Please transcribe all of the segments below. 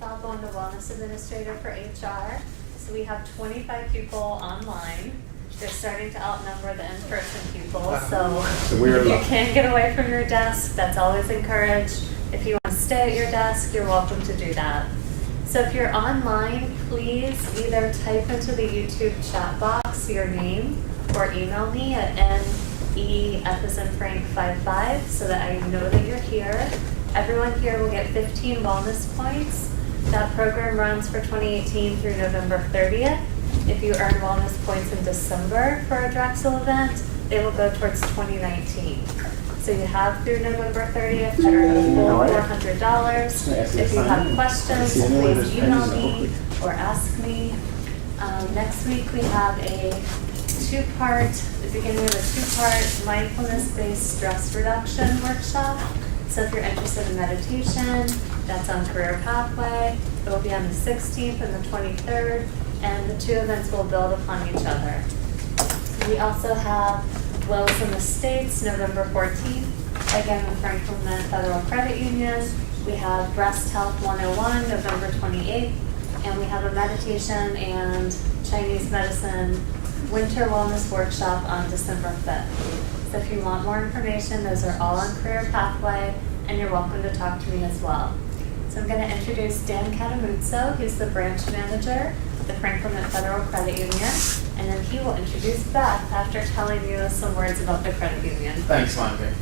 Falcone, the Wellness Administrator for HR. So we have 25 people online. They're starting to outnumber the in-person people. So if you can't get away from your desk, that's always encouraged. If you want to stay at your desk, you're welcome to do that. So if you're online, please either type into the YouTube chat box your name or email me at NEF55 so that I know that you're here. Everyone here will get 15 wellness points. That program runs for 2018 through November 30th. If you earn wellness points in December for a Drexel event, they will go towards 2019. So you have through November 30th to earn a full $400. If you have questions, please email me or ask me. Next week we have the beginning of a two-part mindfulness-based stress reduction workshop. So if you're interested in meditation, that's on Career Pathway. It will be on the 16th and the 23rd, and the two events will build upon each other. We also have Wills in the States, November 14th, again with Franklin Federal Credit Union. We have Breast Health 101, November 28th, and we have a meditation and Chinese medicine winter wellness workshop on December 5th. So if you want more information, those are all on Career Pathway, and you're welcome to talk to me as well. So I'm going to introduce Dan Catamuzzo, who's the branch manager of the Franklin Federal Credit Union, and then he will introduce Beth after telling you some words about the credit union. Thanks, Monica.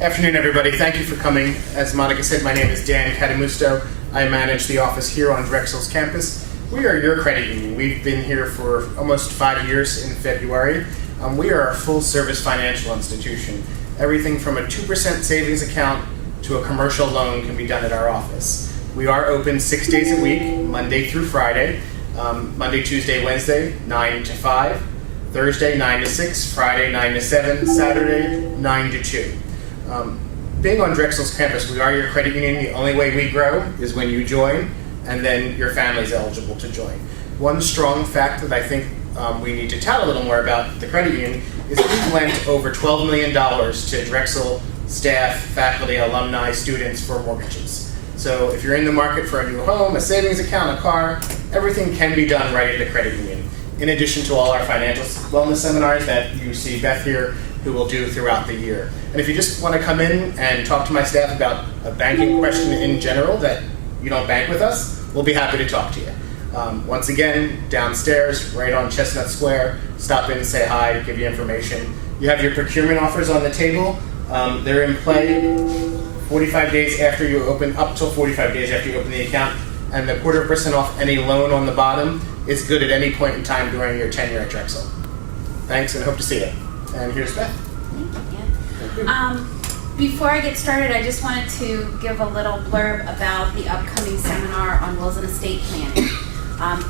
Afternoon, everybody. Thank you for coming. As Monica said, my name is Dan Catamuzzo. I manage the office here on Drexel's campus. We are your credit union. We've been here for almost 5 years in February. We are a full-service financial institution. Everything from a 2% savings account to a commercial loan can be done at our office. We are open 6 days a week, Monday through Friday. Monday, Tuesday, Wednesday, 9 to 5. Thursday, 9 to 6. Friday, 9 to 7. Saturday, 9 to 2. Being on Drexel's campus, we are your credit union. The only way we grow is when you join, and then your family is eligible to join. One strong fact that I think we need to tell a little more about the credit union is we've lent over $12 million to Drexel staff, faculty, alumni, students for mortgages. So if you're in the market for a new home, a savings account, a car, everything can be done right at the credit union. In addition to all our financial wellness seminars that you see Beth here who will do throughout the year. And if you just want to come in and talk to my staff about a banking question in general that you don't bank with us, we'll be happy to talk to you. Once again, downstairs, right on Chestnut Square, stop in, say hi, give you information. You have your procurement offers on the table. They're in play 45 days after you open, up till 45 days after you open the account, and the 0.25% off any loan on the bottom is good at any point in time during your tenure at Drexel. Thanks, and hope to see you. And here's Beth. Thank you. Before I get started, I just wanted to give a little blurb about the upcoming seminar on wills and estate planning.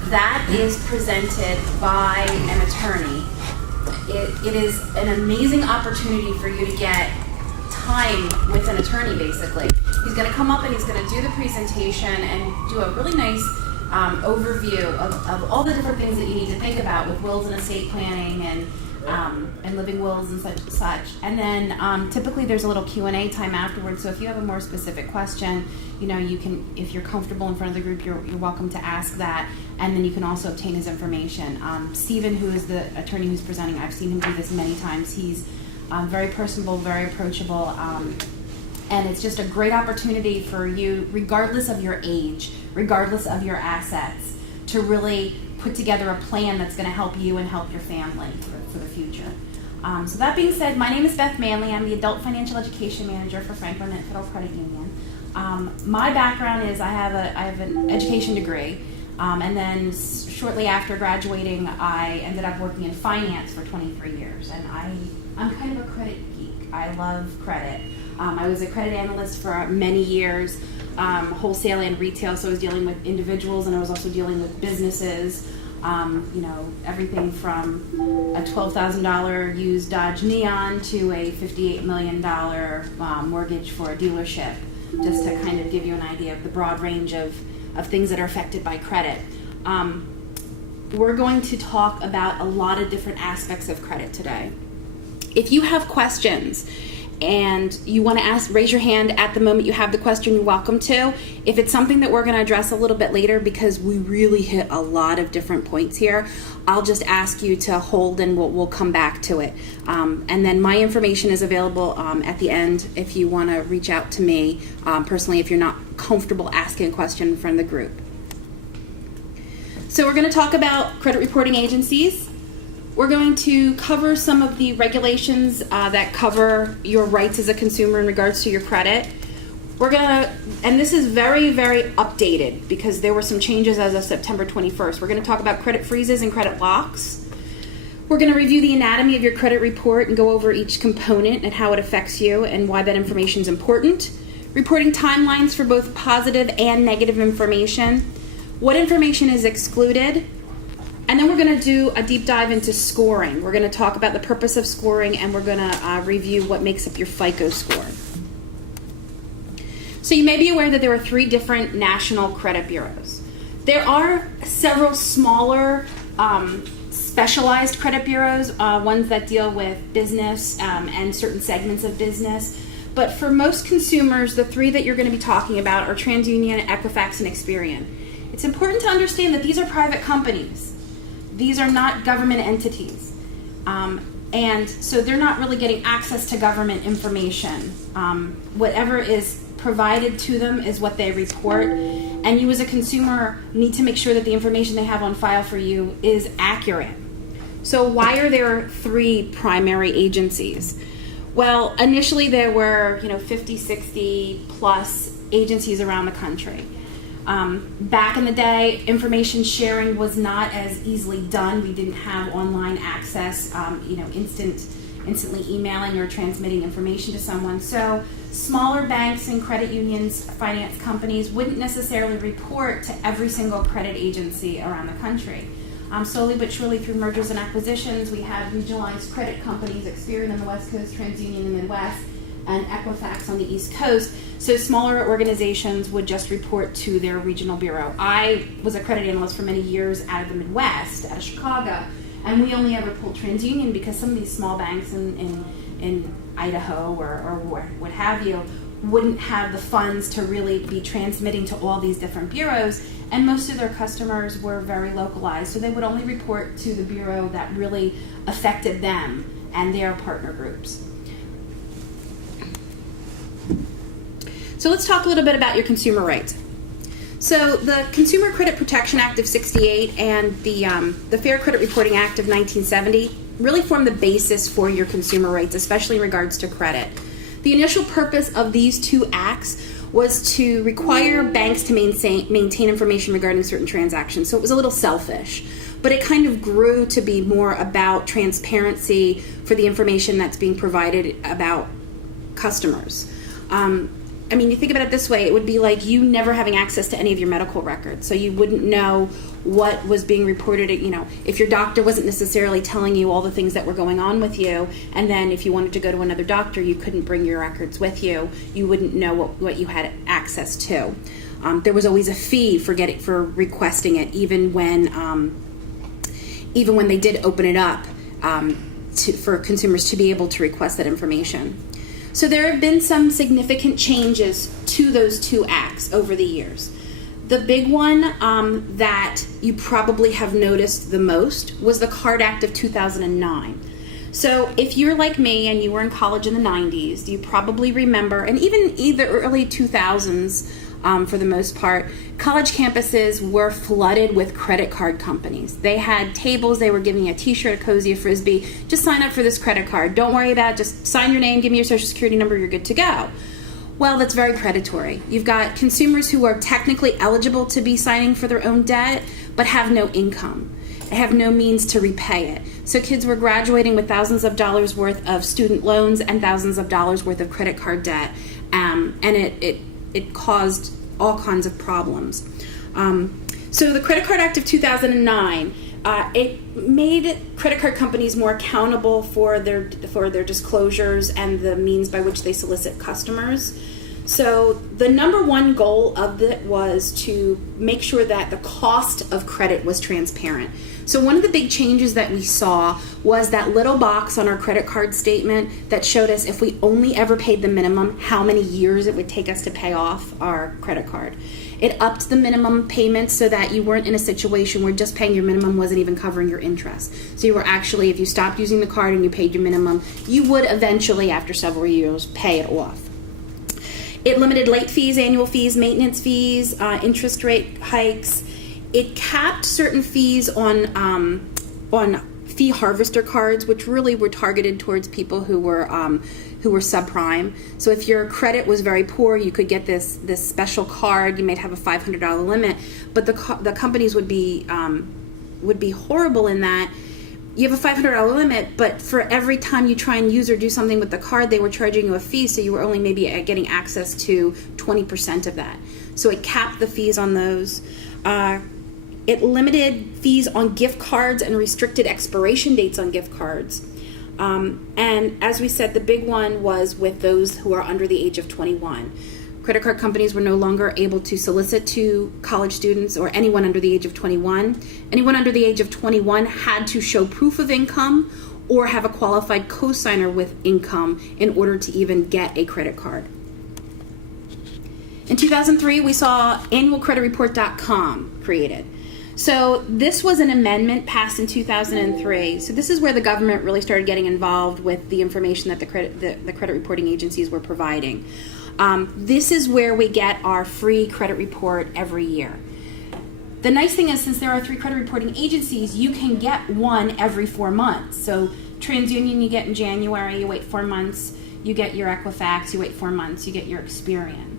That is presented by an attorney. It is an amazing opportunity for you to get time with an attorney, basically. He's going to come up and he's going to do the presentation and do a really nice overview of all the different things that you need to think about with wills and estate planning and living wills and such. And then typically there's a little Q&A time afterwards. So if you have a more specific question, you can, if you're comfortable in front of the group, you're welcome to ask that. And then you can also obtain his information. Stephen, who is the attorney who's presenting, I've seen him do this many times. He's very personable, very approachable. And it's just a great opportunity for you, regardless of your age, regardless of your assets, to really put together a plan that's going to help you and help your family for the future. So that being said, my name is Beth Manley. I'm the Adult Financial Education Manager for Franklin Federal Credit Union. My background is I have an education degree, and then shortly after graduating, I ended up working in finance for 23 years. And I'm kind of a credit geek. I love credit. I was a credit analyst for many years, wholesale and retail, so I was dealing with individuals and I was also dealing with businesses. Everything from a $12,000 used Dodge Neon to a $58 million mortgage for a dealership, just to kind of give you an idea of the broad range of things that are affected by credit. We're going to talk about a lot of different aspects of credit today. If you have questions and you want to raise your hand at the moment you have the question, you're welcome to. If it's something that we're going to address a little bit later, because we really hit a lot of different points here, I'll just ask you to hold and we'll come back to it. And then my information is available at the end if you want to reach out to me personally if you're not comfortable asking a question in front of the group. So we're going to talk about credit reporting agencies. We're going to cover some of the regulations that cover your rights as a consumer in regards to your credit. We're going to, and this is very, very updated because there were some changes as of September 21st. We're going to talk about credit freezes and credit locks. We're going to review the anatomy of your credit report and go over each component and how it affects you and why that information is important. Reporting timelines for both positive and negative information. What information is excluded? And then we're going to do a deep dive into scoring. We're going to talk about the purpose of scoring, and we're going to review what makes up your FICO score. So you may be aware that there are 3 different national credit bureaus. There are several smaller specialized credit bureaus, ones that deal with business and certain segments of business. But for most consumers, the 3 that you're going to be talking about are TransUnion, Equifax, and Experian. It's important to understand that these are private companies. These are not government entities. And so they're not really getting access to government information. Whatever is provided to them is what they report. And you as a consumer need to make sure that the information they have on file for you is accurate. So why are there 3 primary agencies? Well, initially there were 50, 60 plus agencies around the country. Back in the day, information sharing was not as easily done. We didn't have online access, instantly emailing or transmitting information to someone. So smaller banks and credit unions, finance companies wouldn't necessarily report to every single credit agency around the country. Slowly but surely through mergers and acquisitions, we have regionalized credit companies, Experian on the West Coast, TransUnion in the Midwest, and Equifax on the East Coast. So smaller organizations would just report to their regional bureau. I was a credit analyst for many years out of the Midwest, out of Chicago, and we only ever pulled TransUnion because some of these small banks in Idaho or what have you wouldn't have the funds to really be transmitting to all these different bureaus, and most of their customers were very localized, so they would only report to the bureau that really affected them and their partner groups. So let's talk a little bit about your consumer rights. So the Consumer Credit Protection Act of '68 and the Fair Credit Reporting Act of 1970 really form the basis for your consumer rights, especially in regards to credit. The initial purpose of these 2 acts was to require banks to maintain information regarding certain transactions. So it was a little selfish, but it kind of grew to be more about transparency for the information that's being provided about customers. You think about it this way, it would be like you never having access to any of your medical records. So you wouldn't know what was being reported, if your doctor wasn't necessarily telling you all the things that were going on with you, and then if you wanted to go to another doctor, you couldn't bring your records with you. You wouldn't know what you had access to. There was always a fee for requesting it, even when they did open it up for consumers to be able to request that information. So there have been some significant changes to those 2 acts over the years. The big one that you probably have noticed the most was the Card Act of 2009. So if you're like me and you were in college in the 90s, you probably remember, and even either early 2000s for the most part, college campuses were flooded with credit card companies. They had tables, they were giving you a t-shirt, a cozy, a frisbee. Just sign up for this credit card. Don't worry about it. Just sign your name, give me your social security number, you're good to go. Well, that's very predatory. You've got consumers who are technically eligible to be signing for their own debt, but have no income. They have no means to repay it. So kids were graduating with thousands of dollars worth of student loans and thousands of dollars worth of credit card debt, and it caused all kinds of problems. So the Credit Card Act of 2009, it made credit card companies more accountable for their disclosures and the means by which they solicit customers. So the number one goal of it was to make sure that the cost of credit was transparent. So one of the big changes that we saw was that little box on our credit card statement that showed us if we only ever paid the minimum, how many years it would take us to pay off our credit card. It upped the minimum payments so that you weren't in a situation where just paying your minimum wasn't even covering your interest. So you were actually, if you stopped using the card and you paid your minimum, you would eventually, after several years, pay it off. It limited late fees, annual fees, maintenance fees, interest rate hikes. It capped certain fees on fee harvester cards, which really were targeted towards people who were subprime. So if your credit was very poor, you could get this special card. You might have a $500 limit, but the companies would be horrible in that. You have a $500 limit, but for every time you try and use or do something with the card, they were charging you a fee, so you were only maybe getting access to 20% of that. So it capped the fees on those. It limited fees on gift cards and restricted expiration dates on gift cards. And as we said, the big one was with those who are under the age of 21. Credit card companies were no longer able to solicit to college students or anyone under the age of 21. Anyone under the age of 21 had to show proof of income or have a qualified cosigner with income in order to even get a credit card. In 2003, we saw annualcreditreport.com created. So this was an amendment passed in 2003. So this is where the government really started getting involved with the information that the credit reporting agencies were providing. This is where we get our free credit report every year. The nice thing is, since there are 3 credit reporting agencies, you can get one every 4 months. So TransUnion you get in January, you wait 4 months. You get your Equifax, you wait 4 months. You get your Experian.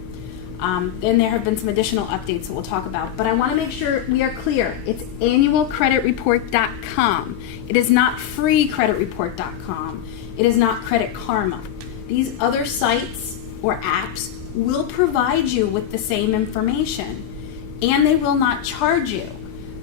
And there have been some additional updates that we'll talk about. But I want to make sure we are clear. It's annualcreditreport.com. It is not freecreditreport.com. It is not Credit Karma. These other sites or apps will provide you with the same information, and they will not charge you.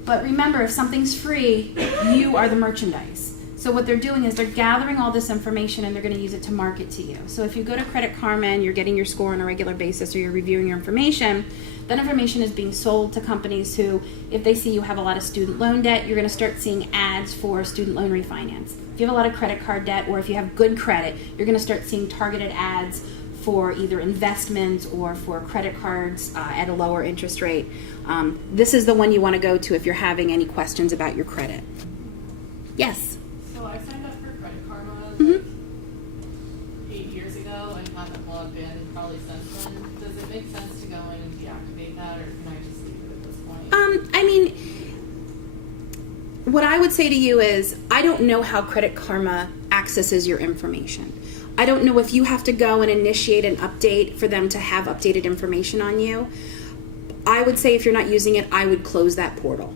But remember, if something's free, you are the merchandise. So what they're doing is they're gathering all this information and they're going to use it to market to you. So if you go to Credit Karma and you're getting your score on a regular basis or you're reviewing your information, that information is being sold to companies who, if they see you have a lot of student loan debt, you're going to start seeing ads for student loan refinance. If you have a lot of credit card debt, or if you have good credit, you're going to start seeing targeted ads for either investments or for credit cards at a lower interest rate. This is the one you want to go to if you're having any questions about your credit. Yes? So I signed up for Credit Karma 8 years ago and haven't logged in probably since then. Does it make sense to go in and deactivate that, or can I just leave it at this point? I mean, what I would say to you is, I don't know how Credit Karma accesses your information. I don't know if you have to go and initiate an update for them to have updated information on you. I would say if you're not using it, I would close that portal.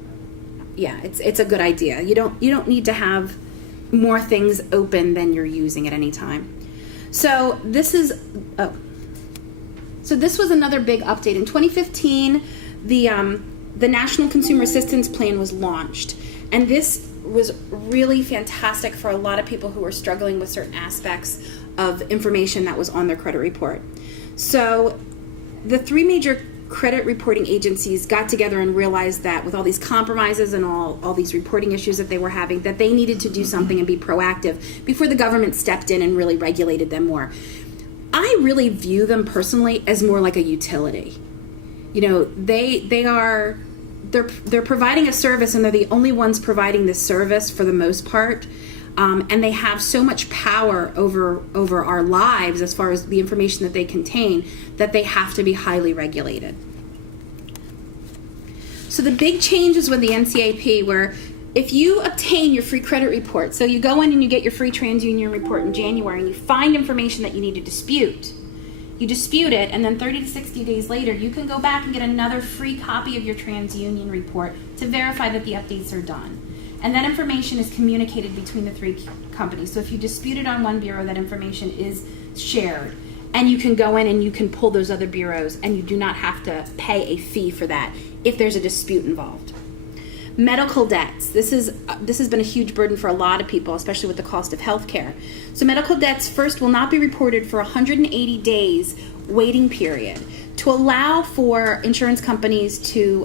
Yeah, it's a good idea. You don't need to have more things open than you're using at any time. So this was another big update. In 2015, the National Consumer Assistance Plan was launched, and this was really fantastic for a lot of people who were struggling with certain aspects of information that was on their credit report. So the 3 major credit reporting agencies got together and realized that with all these compromises and all these reporting issues that they were having, that they needed to do something and be proactive before the government stepped in and really regulated them more. I really view them personally as more like a utility. You know, they're providing a service, and they're the only ones providing this service for the most part. And they have so much power over our lives as far as the information that they contain, that they have to be highly regulated. So the big changes with the NCAP were, if you obtain your free credit report, so you go in and you get your free TransUnion report in January and you find information that you need to dispute, you dispute it, and then 30 to 60 days later, you can go back and get another free copy of your TransUnion report to verify that the updates are done. And that information is communicated between the 3 companies. So if you dispute it on one bureau, that information is shared. And you can go in and you can pull those other bureaus, and you do not have to pay a fee for that if there's a dispute involved. Medical debts. This has been a huge burden for a lot of people, especially with the cost of health care. So medical debts first will not be reported for 180 days waiting period to allow for insurance companies to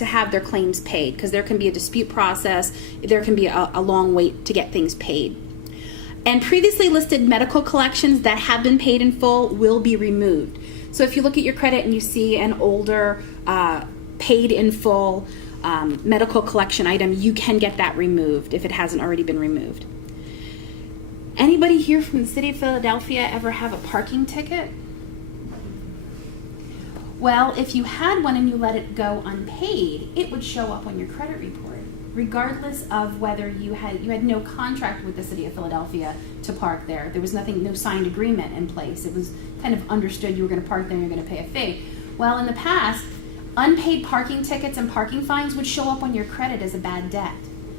have their claims paid, because there can be a dispute process, there can be a long wait to get things paid. And previously listed medical collections that have been paid in full will be removed. So if you look at your credit and you see an older paid in full medical collection item, you can get that removed if it hasn't already been removed. Anybody here from the city of Philadelphia ever have a parking ticket? Well, if you had one and you let it go unpaid, it would show up on your credit report, regardless of whether you had no contract with the city of Philadelphia to park there. There was no signed agreement in place. It was kind of understood you were going to park there and you're going to pay a fee. Well, in the past, unpaid parking tickets and parking fines would show up on your credit as a bad debt.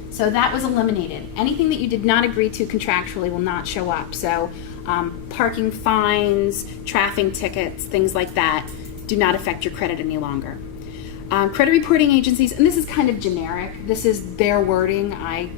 So that was eliminated. Anything that you did not agree to contractually will not show up. So parking fines, traffic tickets, things like that do not affect your credit any longer. Credit reporting agencies, and this is kind of generic, this is their wording, I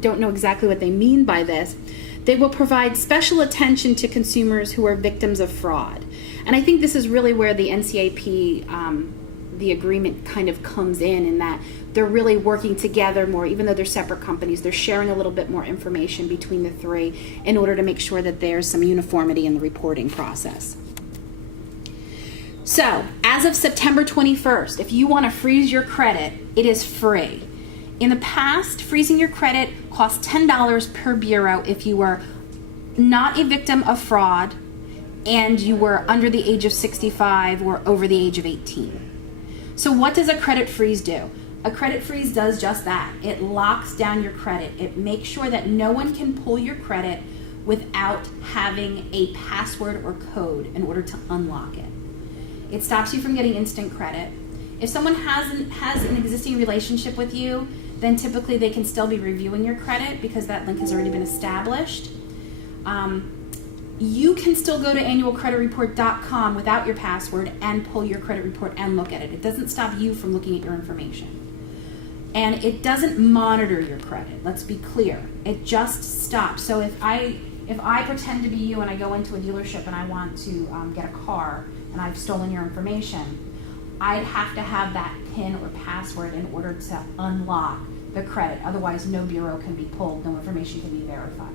don't know exactly what they mean by this. They will provide special attention to consumers who are victims of fraud. And I think this is really where the NCAP, the agreement kind of comes in that they're really working together more, even though they're separate companies, they're sharing a little bit more information between the three in order to make sure that there's some uniformity in the reporting process. So, as of September 21st, if you want to freeze your credit, it is free. In the past, freezing your credit cost $10 per bureau if you were not a victim of fraud and you were under the age of 65 or over the age of 18. So what does a credit freeze do? A credit freeze does just that. It locks down your credit. It makes sure that no one can pull your credit without having a password or code in order to unlock it. It stops you from getting instant credit. If someone has an existing relationship with you, then typically they can still be reviewing your credit because that link has already been established. You can still go to annualcreditreport.com without your password and pull your credit report and look at it. It doesn't stop you from looking at your information. And it doesn't monitor your credit, let's be clear. It just stops. So if I pretend to be you and I go into a dealership and I want to get a car and I've stolen your information, I'd have to have that PIN or password in order to unlock the credit. Otherwise, no bureau can be pulled, no information can be verified.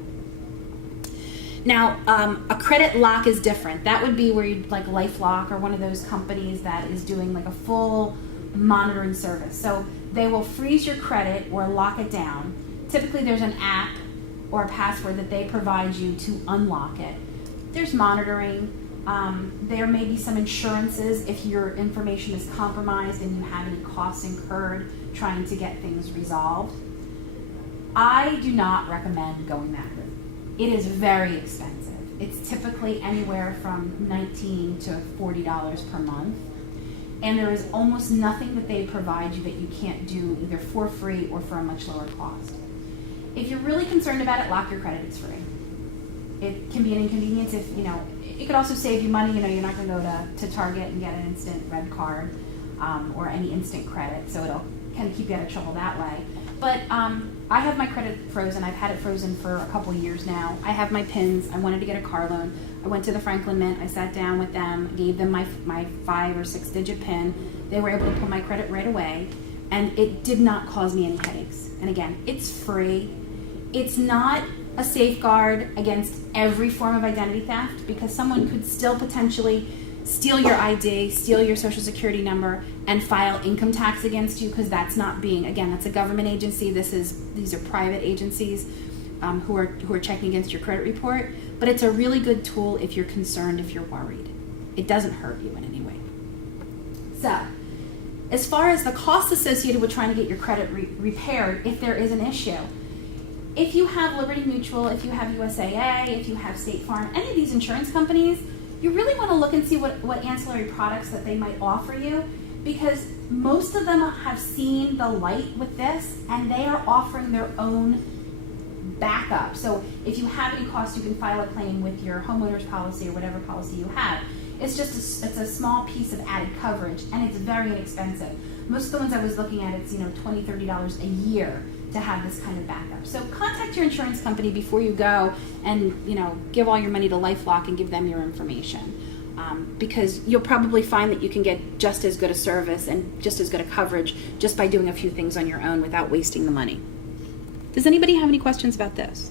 Now, a credit lock is different. That would be where you'd like LifeLock or one of those companies that is doing like a full monitoring service. So they will freeze your credit or lock it down. Typically, there's an app or a password that they provide you to unlock it. There's monitoring. There may be some insurances if your information is compromised and you have any costs incurred trying to get things resolved. I do not recommend going that route. It is very expensive. It's typically anywhere from $19 to $40 per month. And there is almost nothing that they provide you that you can't do either for free or for a much lower cost. If you're really concerned about it, lock your credit, it's free. It can be an inconvenience if, it could also save you money. You're not going to go to Target and get an instant red card or any instant credit, so it'll kind of keep you out of trouble that way. But I have my credit frozen. I've had it frozen for a couple years now. I have my PINs. I wanted to get a car loan. I went to the Franklin Mint. I sat down with them, gave them my 5 or 6 digit PIN. They were able to pull my credit right away, and it did not cause me any headaches. And again, it's free. It's not a safeguard against every form of identity theft because someone could still potentially steal your ID, steal your social security number, and file income tax against you because that's not that's a government agency. These are private agencies who are checking against your credit report. But it's a really good tool if you're concerned, if you're worried. It doesn't hurt you in any way. So, as far as the cost associated with trying to get your credit repaired, if there is an issue, if you have Liberty Mutual, if you have USAA, if you have State Farm, any of these insurance companies, you really want to look and see what ancillary products that they might offer you because most of them have seen the light with this and they are offering their own backup. So if you have any costs, you can file a claim with your homeowner's policy or whatever policy you have. It's a small piece of added coverage and it's very inexpensive. Most of the ones I was looking at, it's $20, $30 a year to have this kind of backup. So contact your insurance company before you go and give all your money to LifeLock and give them your information. because you'll probably find that you can get just as good a service and just as good a coverage just by doing a few things on your own without wasting the money. Does anybody have any questions about this?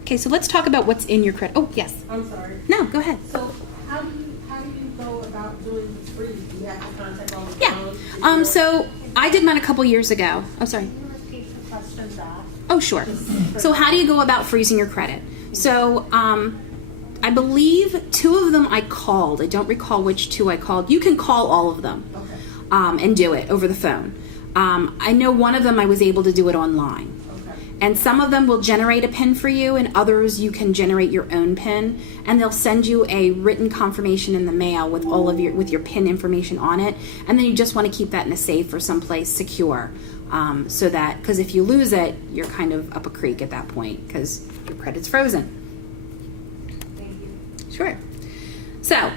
Okay, so let's talk about what's in your credit. Oh, yes. I'm sorry. No, go ahead. So how do you go about doing the freeze? Do you have to contact all the Yeah. phones? So I did mine a couple years ago. Oh, sorry. Can you repeat the question back? Oh, sure. So how do you go about freezing your credit? So I believe 2 of them I called. I don't recall which 2 I called. You can call all of them and do it over the phone. I know one of them I was able to do it online. And some of them will generate a PIN for you, and others you can generate your own PIN, and they'll send you a written confirmation in the mail with all of your PIN information on it, and then you just want to keep that in a safe or someplace secure, so that, because if you lose it, you're kind of up a creek at that point because your credit's frozen. Thank you. Sure. So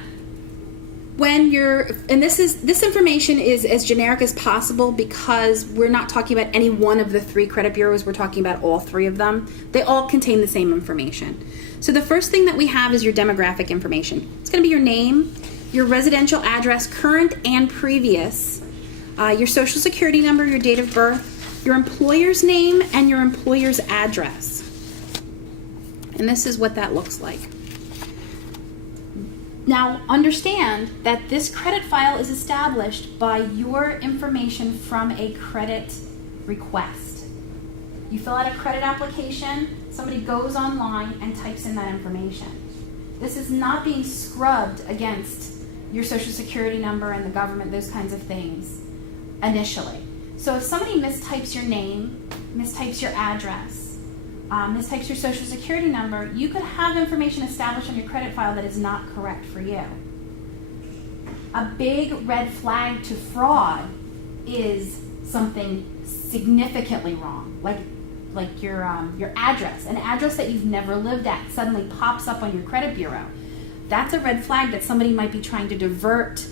when this information is as generic as possible because we're not talking about any one of the 3 credit bureaus, we're talking about all 3 of them. They all contain the same information. So the first thing that we have is your demographic information. It's going to be your name, your residential address, current and previous, your social security number, your date of birth, your employer's name, and your employer's address. And this is what that looks like. Now, understand that this credit file is established by your information from a credit request. You fill out a credit application, somebody goes online and types in that information. This is not being scrubbed against your social security number and the government, those kinds of things, initially. So if somebody mistypes your name, mistypes your address, mistypes your social security number, you could have information established on your credit file that is not correct for you. A big red flag to fraud is something significantly wrong, like your address, an address that you've never lived at suddenly pops up on your credit bureau. That's a red flag that somebody might be trying to divert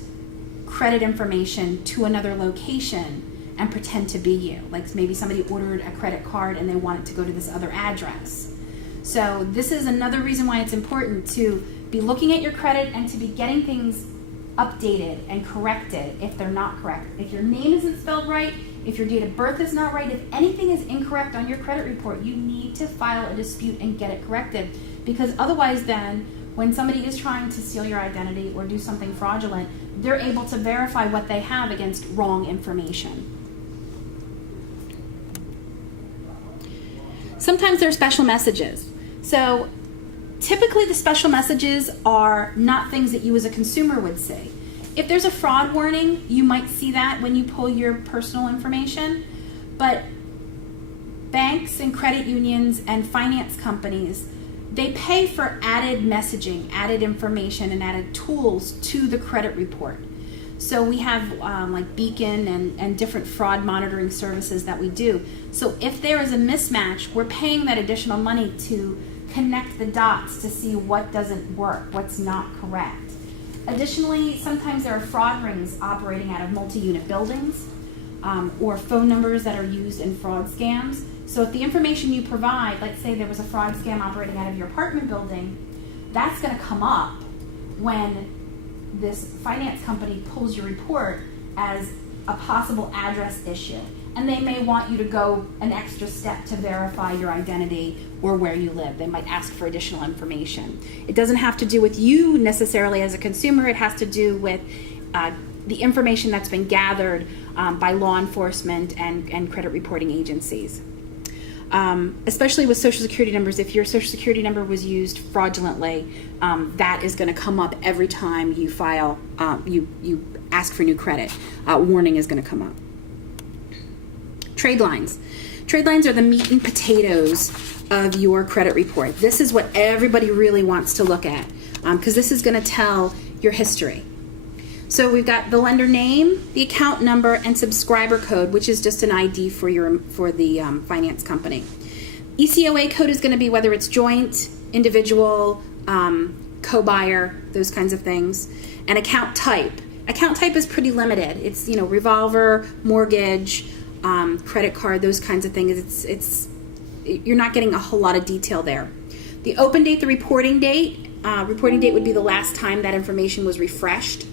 credit information to another location and pretend to be you. Like maybe somebody ordered a credit card and they want it to go to this other address. So this is another reason why it's important to be looking at your credit and to be getting things updated and corrected if they're not correct. If your name isn't spelled right, if your date of birth is not right, if anything is incorrect on your credit report, you need to file a dispute and get it corrected. Because otherwise then, when somebody is trying to steal your identity or do something fraudulent, they're able to verify what they have against wrong information. Sometimes there are special messages. So typically the special messages are not things that you as a consumer would see. If there's a fraud warning, you might see that when you pull your personal information. But banks and credit unions and finance companies, they pay for added messaging, added information, and added tools to the credit report. So we have like Beacon and different fraud monitoring services that we do. So if there is a mismatch, we're paying that additional money to connect the dots to see what doesn't work, what's not correct. Additionally, sometimes there are fraud rings operating out of multi-unit buildings or phone numbers that are used in fraud scams. So if the information you provide, let's say there was a fraud scam operating out of your apartment building, that's going to come up when this finance company pulls your report as a possible address issue. And they may want you to go an extra step to verify your identity or where you live. They might ask for additional information. It doesn't have to do with you necessarily as a consumer. It has to do with the information that's been gathered by law enforcement and credit reporting agencies. Especially with social security numbers, if your social security number was used fraudulently, that is going to come up every time you file, you ask for new credit. Warning is going to come up. Trade lines. Trade lines are the meat and potatoes of your credit report. This is what everybody really wants to look at because this is going to tell your history. So we've got the lender name, the account number, and subscriber code, which is just an ID for the finance company. ECOA code is going to be whether it's joint, individual, co-buyer, those kinds of things. And account type. Account type is pretty limited. It's revolver, mortgage, credit card, those kinds of things. You're not getting a whole lot of detail there. The open date, the reporting date, reporting date would be the last time that information was refreshed.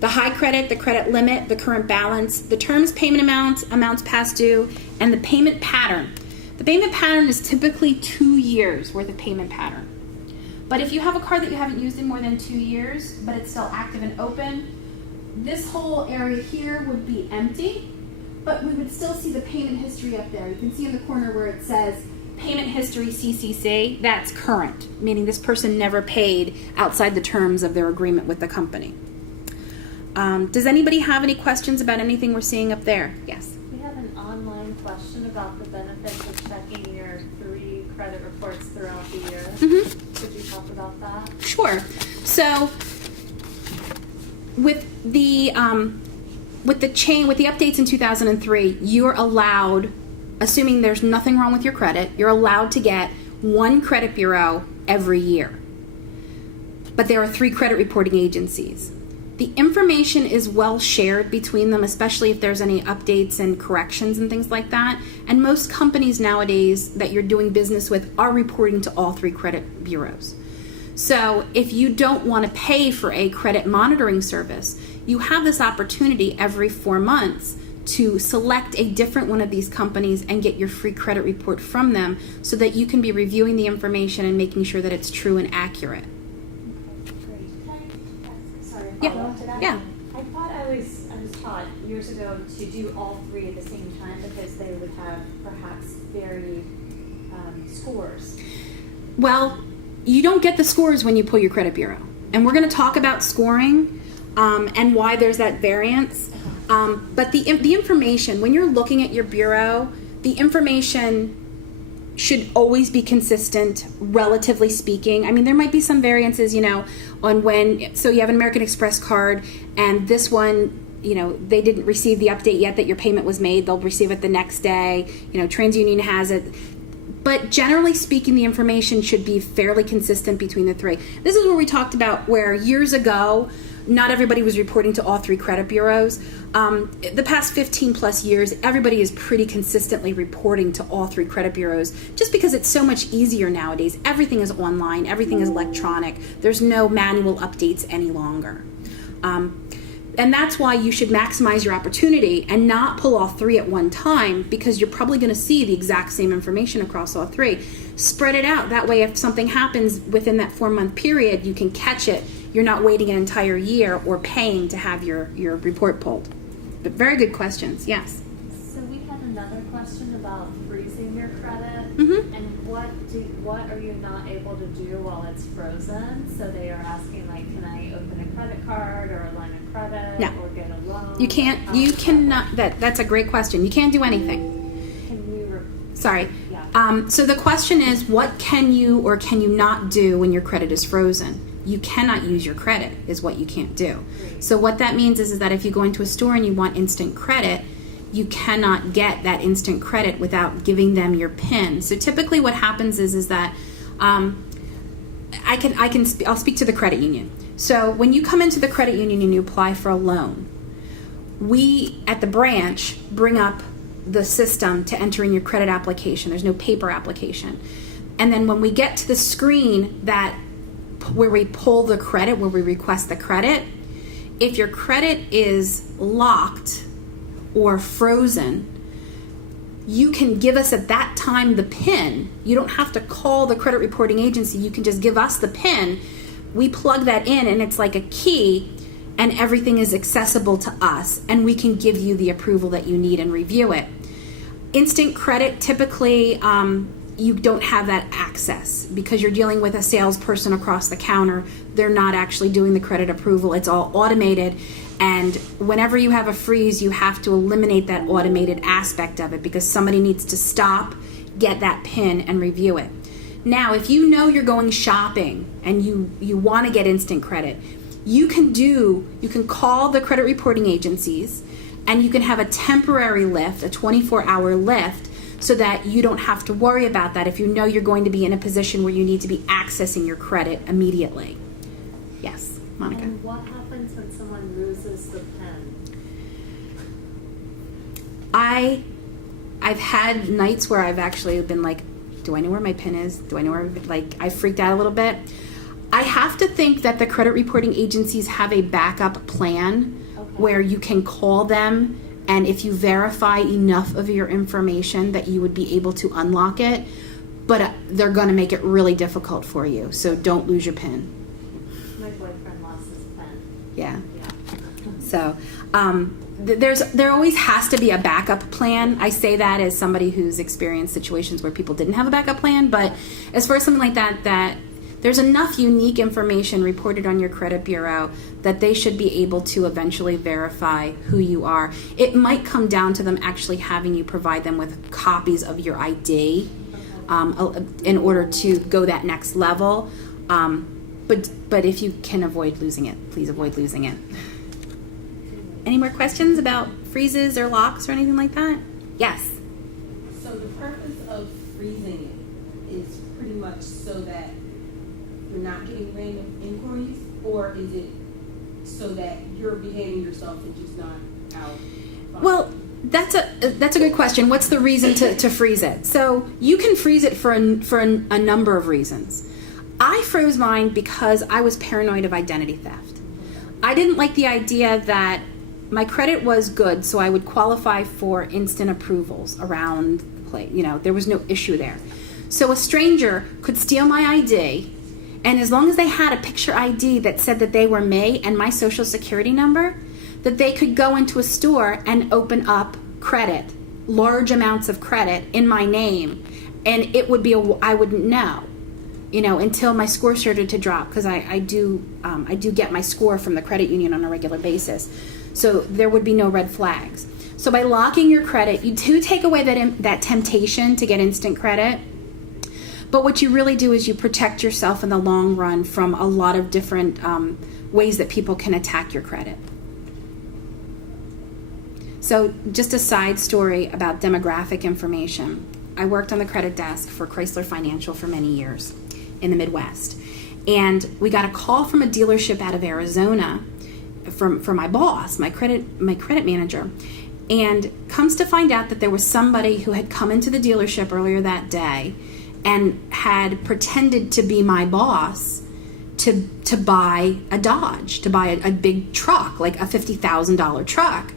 The high credit, the credit limit, the current balance, the terms, payment amounts, amounts past due, and the payment pattern. The payment pattern is typically 2 years worth of payment pattern. But if you have a card that you haven't used in more than 2 years, but it's still active and open, this whole area here would be empty, but we would still see the payment history up there. You can see in the corner where it says payment history CCC, that's current, meaning this person never paid outside the terms of their agreement with the company. Does anybody have any questions about anything we're seeing up there? Yes. We have an online question about the benefits of checking your 3 credit reports throughout the year. Mm-hmm. Could you talk about that? Sure. So with the updates in 2003, you're allowed, assuming there's nothing wrong with your credit, you're allowed to get 1 credit bureau every year. But there are 3 credit reporting agencies. The information is well shared between them, especially if there's any updates and corrections and things like that. And most companies nowadays that you're doing business with are reporting to all 3 credit bureaus. So if you don't want to pay for a credit monitoring service, you have this opportunity every 4 months to select a different one of these companies and get your free credit report from them so that you can be reviewing the information and making sure that it's true and accurate. Sorry, Yeah. follow up to that? Yeah. I thought I was taught years ago to do all 3 at the same time because they would have perhaps varied scores. Well, you don't get the scores when you pull your credit bureau. And we're going to talk about scoring and why there's that variance. But the information, when you're looking at your bureau, the information should always be consistent, relatively speaking. I mean, there might be some variances, on when, so you have an American Express card and this one, they didn't receive the update yet that your payment was made. They'll receive it the next day. TransUnion has it. But generally speaking, the information should be fairly consistent between the 3. This is where we talked about where years ago, not everybody was reporting to all 3 credit bureaus. The past 15 plus years, everybody is pretty consistently reporting to all 3 credit bureaus just because it's so much easier nowadays. Everything is online, everything is electronic. There's no manual updates any longer. And that's why you should maximize your opportunity and not pull all 3 at one time because you're probably going to see the exact same information across all 3. Spread it out. That way if something happens within that 4-month period, you can catch it. You're not waiting an entire year or paying to have your report pulled. But very good questions. Yes. So we had another question about freezing your credit. Mm-hmm. And what are you not able to do while it's frozen? So they are asking, can I open a credit card or a line of credit No. or get a loan? You can't. How You does that cannot. work? That's a great question. You can't do anything. Can you? Sorry. Yeah. So the question is, what can you or can you not do when your credit is frozen? You cannot use your credit is what you can't do. Great. So what that means is that if you go into a store and you want instant credit, you cannot get that instant credit without giving them your PIN. So typically what happens is that I'll speak to the credit union. So when you come into the credit union and you apply for a loan, we at the branch bring up the system to enter in your credit application. There's no paper application. And then when we get to the screen where we pull the credit, where we request the credit, if your credit is locked or frozen, you can give us at that time the PIN. You don't have to call the credit reporting agency. You can just give us the PIN. We plug that in and it's like a key and everything is accessible to us and we can give you the approval that you need and review it. Instant credit, typically, you don't have that access because you're dealing with a salesperson across the counter. They're not actually doing the credit approval. It's all automated. And whenever you have a freeze, you have to eliminate that automated aspect of it because somebody needs to stop, get that PIN, and review it. Now, if you know you're going shopping and you want to get instant credit, you can call the credit reporting agencies and you can have a temporary lift, a 24-hour lift, so that you don't have to worry about that if you know you're going to be in a position where you need to be accessing your credit immediately. Yes, Monica. And what happens when someone loses the PIN? I've had nights where I've actually been like, do I know where my PIN is? Do I know where, I freaked out a little bit. I have to think that the credit reporting agencies have a backup plan where you can call them, and if you verify enough of your information that you would be able to unlock it, but they're going to make it really difficult for you, so don't lose your PIN. My boyfriend lost his pen. Yeah. Yeah. So there always has to be a backup plan. I say that as somebody who's experienced situations where people didn't have a backup plan, but as far as something like that there's enough unique information reported on your credit bureau that they should be able to eventually verify who you are. It might come down to them actually having you provide them with copies of your ID in order to go that next level. But if you can avoid losing it, please avoid losing it. Any more questions about freezes or locks or anything like that? Yes. So the purpose of freezing it is pretty much so that you're not getting random inquiries, or is it so that you're behaving yourself and just not out? Well, that's a good question. What's the reason to freeze it? So you can freeze it for a number of reasons. I froze mine because I was paranoid of identity theft. I didn't like the idea that my credit was good, so I would qualify for instant approvals around the place. There was no issue there. So a stranger could steal my ID, and as long as they had a picture ID that said that they were me and my social security number, that they could go into a store and open up credit, large amounts of credit in my name, and it would be I wouldn't know, until my score started to drop, because I do get my score from the credit union on a regular basis. So there would be no red flags. So by locking your credit, you do take away that temptation to get instant credit. But what you really do is you protect yourself in the long run from a lot of different ways that people can attack your credit. So just a side story about demographic information. I worked on the credit desk for Chrysler Financial for many years in the Midwest. And we got a call from a dealership out of Arizona from my boss, my credit manager, and comes to find out that there was somebody who had come into the dealership earlier that day and had pretended to be my boss to buy a Dodge, to buy a big truck, like a $50,000 truck.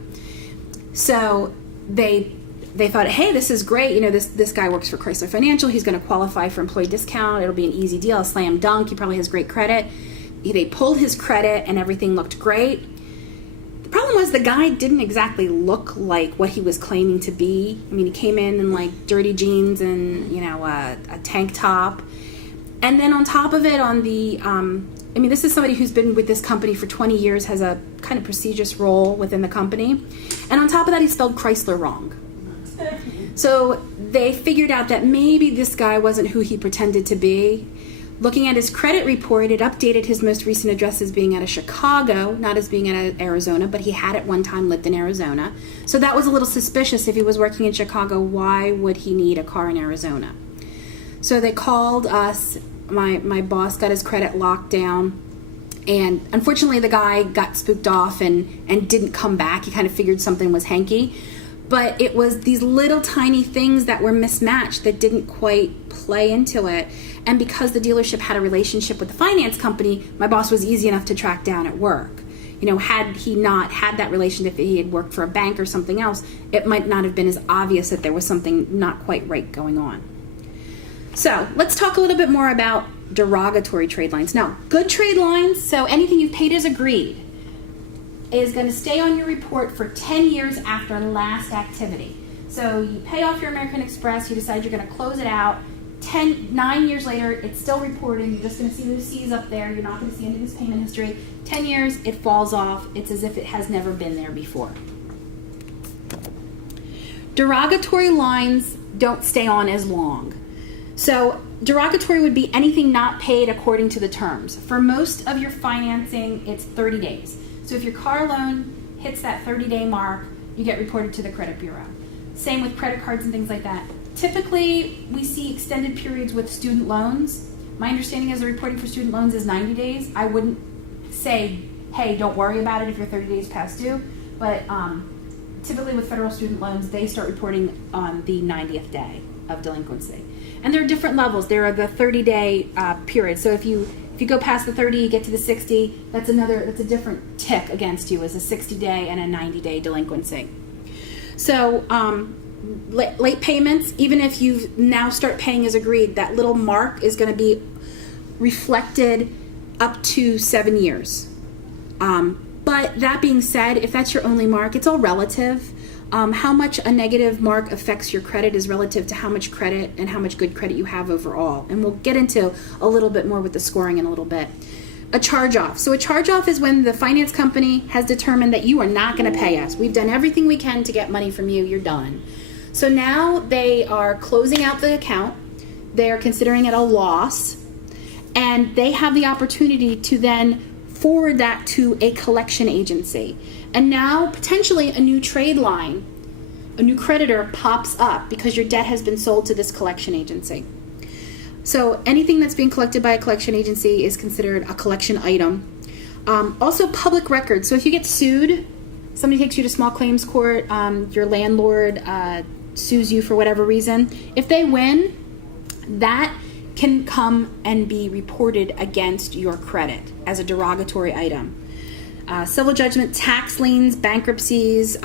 So they thought, hey, this is great. This guy works for Chrysler Financial. He's going to qualify for employee discount. It'll be an easy deal, a slam dunk. He probably has great credit. They pulled his credit and everything looked great. The problem was the guy didn't exactly look like what he was claiming to be. I mean, he came in like dirty jeans and, a tank top. And then on top of it, this is somebody who's been with this company for 20 years, has a kind of prestigious role within the company. And on top of that, he spelled Chrysler wrong. So they figured out that maybe this guy wasn't who he pretended to be. Looking at his credit report, it updated his most recent address as being out of Chicago, not as being out of Arizona, but he had at one time lived in Arizona. So that was a little suspicious. If he was working in Chicago, why would he need a car in Arizona? So they called us. My boss got his credit locked down, and unfortunately the guy got spooked off and didn't come back. He kind of figured something was hanky. But it was these little tiny things that were mismatched that didn't quite play into it. And because the dealership had a relationship with the finance company, my boss was easy enough to track down at work. Had he not had that relationship, if he had worked for a bank or something else, it might not have been as obvious that there was something not quite right going on. So let's talk a little bit more about derogatory trade lines. Now, good trade lines, so anything you've paid as agreed, is going to stay on your report for 10 years after last activity. So you pay off your American Express, you decide you're going to close it out. 9 years later, it's still reporting. You're just going to see the C's up there. You're not going to see any of this payment history. 10 years, it falls off. It's as if it has never been there before. Derogatory lines don't stay on as long. So derogatory would be anything not paid according to the terms. For most of your financing, it's 30 days. So if your car loan hits that 30-day mark, you get reported to the credit bureau. Same with credit cards and things like that. Typically, we see extended periods with student loans. My understanding is the reporting for student loans is 90 days. I wouldn't say, hey, don't worry about it if you're 30 days past due. But typically with federal student loans, they start reporting on the 90th day of delinquency. And there are different levels. There are the 30-day periods. So if you If you go past the 30, you get to the 60, that's a different tick against you, as a 60-day and a 90-day delinquency. So late payments, even if you now start paying as agreed, that little mark is going to be reflected up to 7 years. But that being said, if that's your only mark, it's all relative. How much a negative mark affects your credit is relative to how much credit and how much good credit you have overall. And we'll get into a little bit more with the scoring in a little bit. A charge-off. So a charge-off is when the finance company has determined that you are not going to pay us. We've done everything we can to get money from you. You're done. So now they are closing out the account. They are considering it a loss. And they have the opportunity to then forward that to a collection agency. And now potentially a new trade line, a new creditor pops up because your debt has been sold to this collection agency. So anything that's being collected by a collection agency is considered a collection item. Also public records. So if you get sued, somebody takes you to small claims court, your landlord sues you for whatever reason. If they win, that can come and be reported against your credit as a derogatory item. Civil judgment, tax liens, bankruptcies.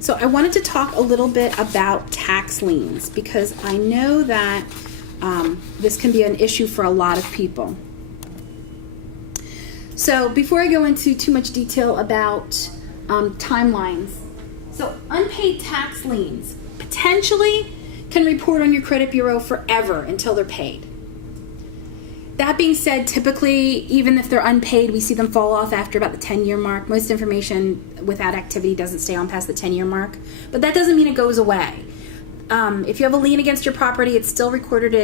So I wanted to talk a little bit about tax liens because I know that this can be an issue for a lot of people. So before I go into too much detail about timelines, so unpaid tax liens potentially can report on your credit bureau forever until they're paid. That being said, typically, even if they're unpaid, we see them fall off after about the 10-year mark. Most information with that activity doesn't stay on past the 10-year mark, but that doesn't mean it goes away. If you have a lien against your property, it's still recorded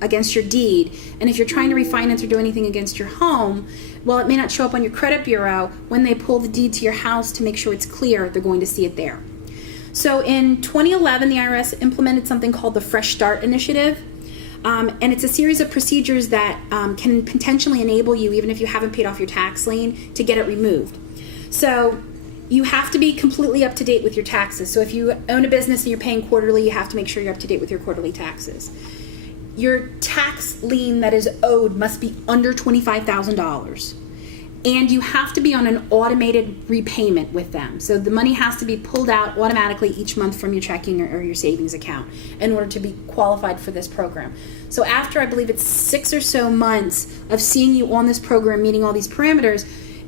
against your deed. And if you're trying to refinance or do anything against your home, while it may not show up on your credit bureau, when they pull the deed to your house to make sure it's clear, they're going to see it there. So in 2011, the IRS implemented something called the Fresh Start Initiative. And it's a series of procedures that can potentially enable you, even if you haven't paid off your tax lien, to get it removed. So you have to be completely up to date with your taxes. So if you own a business and you're paying quarterly, you have to make sure you're up to date with your quarterly taxes. Your tax lien that is owed must be under $25,000. And you have to be on an automated repayment with them. So the money has to be pulled out automatically each month from your checking or your savings account in order to be qualified for this program. So after, I believe it's 6 or so months of seeing you on this program, meeting all these parameters,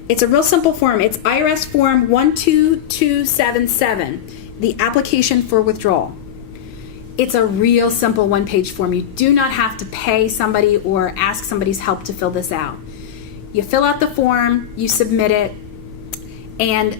it's a real simple form. It's IRS form 12277, the application for withdrawal. It's a real simple one-page form. You do not have to pay somebody or ask somebody's help to fill this out. You fill out the form, you submit it, and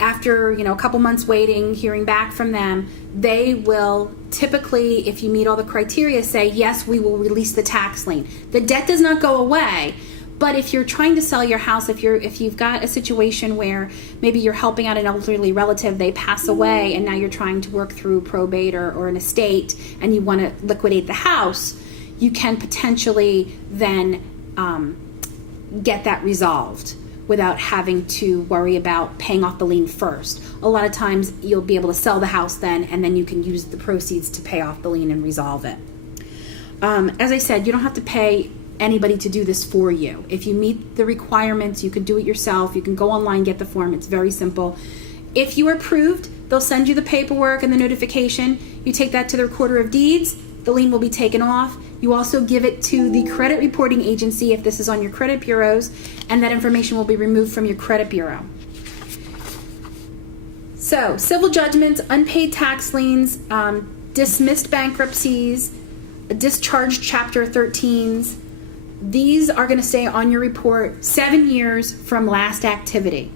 after a couple months waiting, hearing back from them, they will typically, if you meet all the criteria, say, yes, we will release the tax lien. The debt does not go away, but if you're trying to sell your house, if you've got a situation where maybe you're helping out an elderly relative, they pass away, and now you're trying to work through probate or an estate, and you want to liquidate the house, you can potentially then get that resolved without having to worry about paying off the lien first. A lot of times you'll be able to sell the house then, and then you can use the proceeds to pay off the lien and resolve it. As I said, you don't have to pay anybody to do this for you. If you meet the requirements, you can do it yourself. You can go online, get the form. It's very simple. If you are approved, they'll send you the paperwork and the notification. You take that to the recorder of deeds. The lien will be taken off. You also give it to the credit reporting agency if this is on your credit bureaus, and that information will be removed from your credit bureau. So, civil judgments, unpaid tax liens, dismissed bankruptcies, discharged Chapter 13s, these are going to stay on your report 7 years from last activity.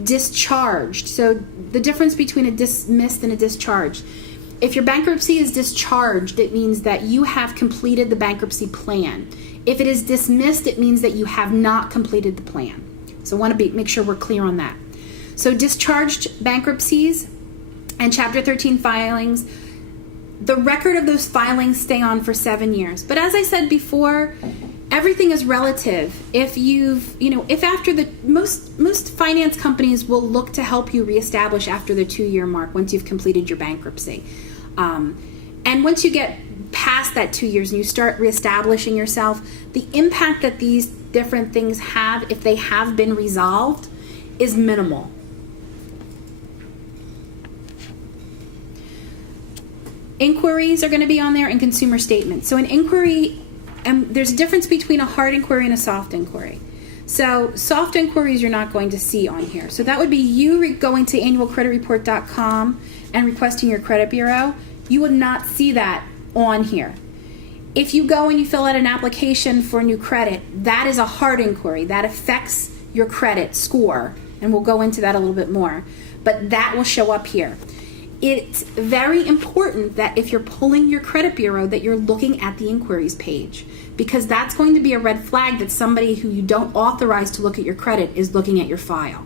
Discharged, so the difference between a dismissed and a discharged. If your bankruptcy is discharged, it means that you have completed the bankruptcy plan. If it is dismissed, it means that you have not completed the plan. So I want to make sure we're clear on that. So discharged bankruptcies and Chapter 13 filings, the record of those filings stay on for 7 years. But as I said before, everything is relative. If after the most finance companies will look to help you reestablish after the 2-year mark once you've completed your bankruptcy. And once you get past that 2 years and you start reestablishing yourself, the impact that these different things have, if they have been resolved, is minimal. Inquiries are going to be on there and consumer statements. So an inquiry, there's a difference between a hard inquiry and a soft inquiry. So soft inquiries you're not going to see on here. So that would be you going to annualcreditreport.com and requesting your credit bureau. You would not see that on here. If you go and you fill out an application for new credit, that is a hard inquiry. That affects your credit score, and we'll go into that a little bit more. But that will show up here. It's very important that if you're pulling your credit bureau that you're looking at the inquiries page, because that's going to be a red flag that somebody who you don't authorize to look at your credit is looking at your file.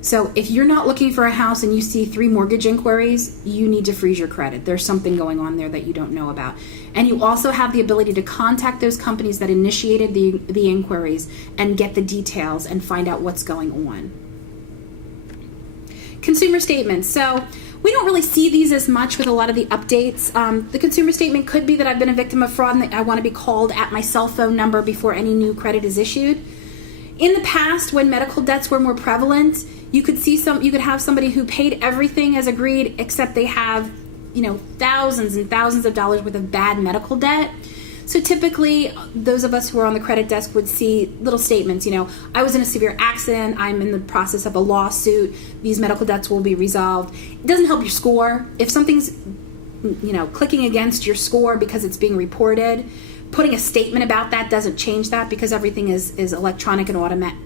So if you're not looking for a house and you see 3 mortgage inquiries, you need to freeze your credit. There's something going on there that you don't know about. And you also have the ability to contact those companies that initiated the inquiries and get the details and find out what's going on. Consumer statements. So we don't really see these as much with a lot of the updates. The consumer statement could be that I've been a victim of fraud and that I want to be called at my cell phone number before any new credit is issued. In the past, when medical debts were more prevalent, you could have somebody who paid everything as agreed, except they have, thousands and thousands of dollars worth of bad medical debt. So typically, those of us who are on the credit desk would see little statements, I was in a severe accident, I'm in the process of a lawsuit, these medical debts will be resolved. It doesn't help your score. If something's, clicking against your score because it's being reported, putting a statement about that doesn't change that because everything is electronic and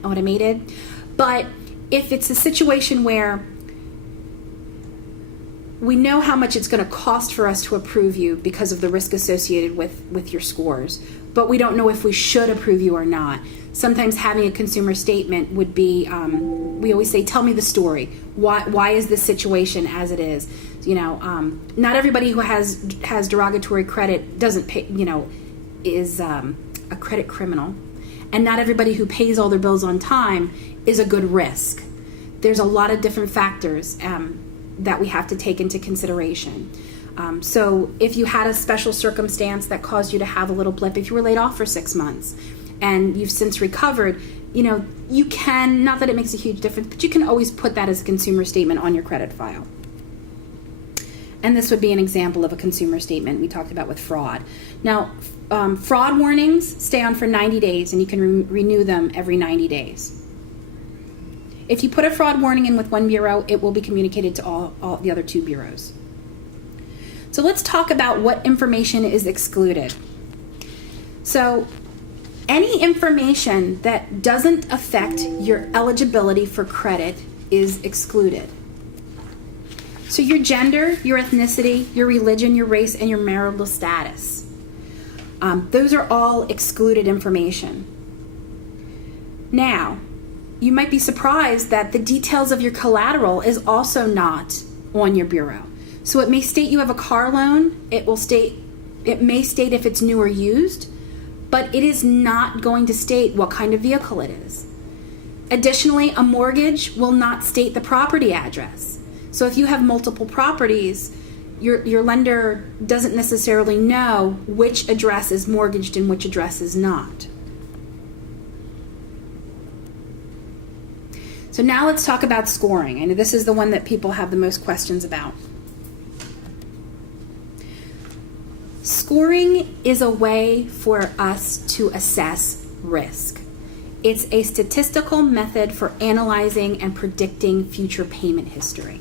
automated. But if it's a situation where we know how much it's going to cost for us to approve you because of the risk associated with your scores, but we don't know if we should approve you or not. Sometimes having a consumer statement would be, we always say, tell me the story. Why is this situation as it is? Not everybody who has derogatory credit doesn't pay, is a credit criminal. And not everybody who pays all their bills on time is a good risk. There's a lot of different factors that we have to take into consideration. So if you had a special circumstance that caused you to have a little blip, if you were laid off for 6 months and you've since recovered, you can, not that it makes a huge difference, but you can always put that as a consumer statement on your credit file. And this would be an example of a consumer statement we talked about with fraud. Now, fraud warnings stay on for 90 days and you can renew them every 90 days. If you put a fraud warning in with one bureau, it will be communicated to all the other 2 bureaus. So let's talk about what information is excluded. So any information that doesn't affect your eligibility for credit is excluded. So your gender, your ethnicity, your religion, your race, and your marital status. Those are all excluded information. Now, you might be surprised that the details of your collateral is also not on your bureau. So it may state you have a car loan, it may state if it's new or used, but it is not going to state what kind of vehicle it is. Additionally, a mortgage will not state the property address. So if you have multiple properties, your lender doesn't necessarily know which address is mortgaged and which address is not. So now let's talk about scoring. I know this is the one that people have the most questions about. Scoring is a way for us to assess risk. It's a statistical method for analyzing and predicting future payment history.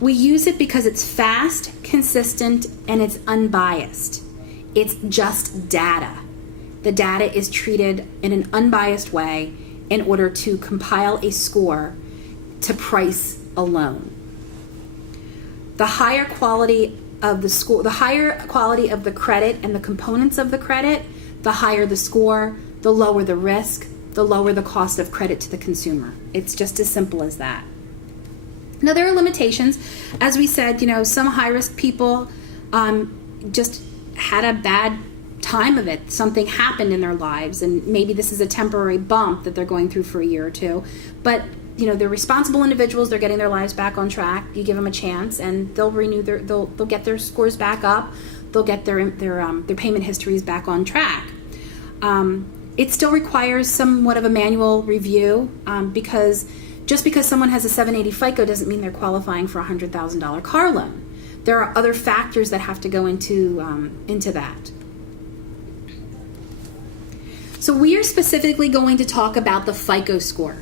We use it because it's fast, consistent, and it's unbiased. It's just data. The data is treated in an unbiased way in order to compile a score to price a loan. The higher quality of the score, the higher quality of the credit and the components of the credit, the higher the score, the lower the risk, the lower the cost of credit to the consumer. It's just as simple as that. Now, there are limitations. As we said, some high-risk people just had a bad time of it. Something happened in their lives, and maybe this is a temporary bump that they're going through for a year or two. But they're responsible individuals. They're getting their lives back on track. You give them a chance, and they'll renew they'll get their scores back up. They'll get their payment histories back on track. It still requires somewhat of a manual review because just because someone has a 780 FICO doesn't mean they're qualifying for a $100,000 car loan. There are other factors that have to go into that. So we are specifically going to talk about the FICO score.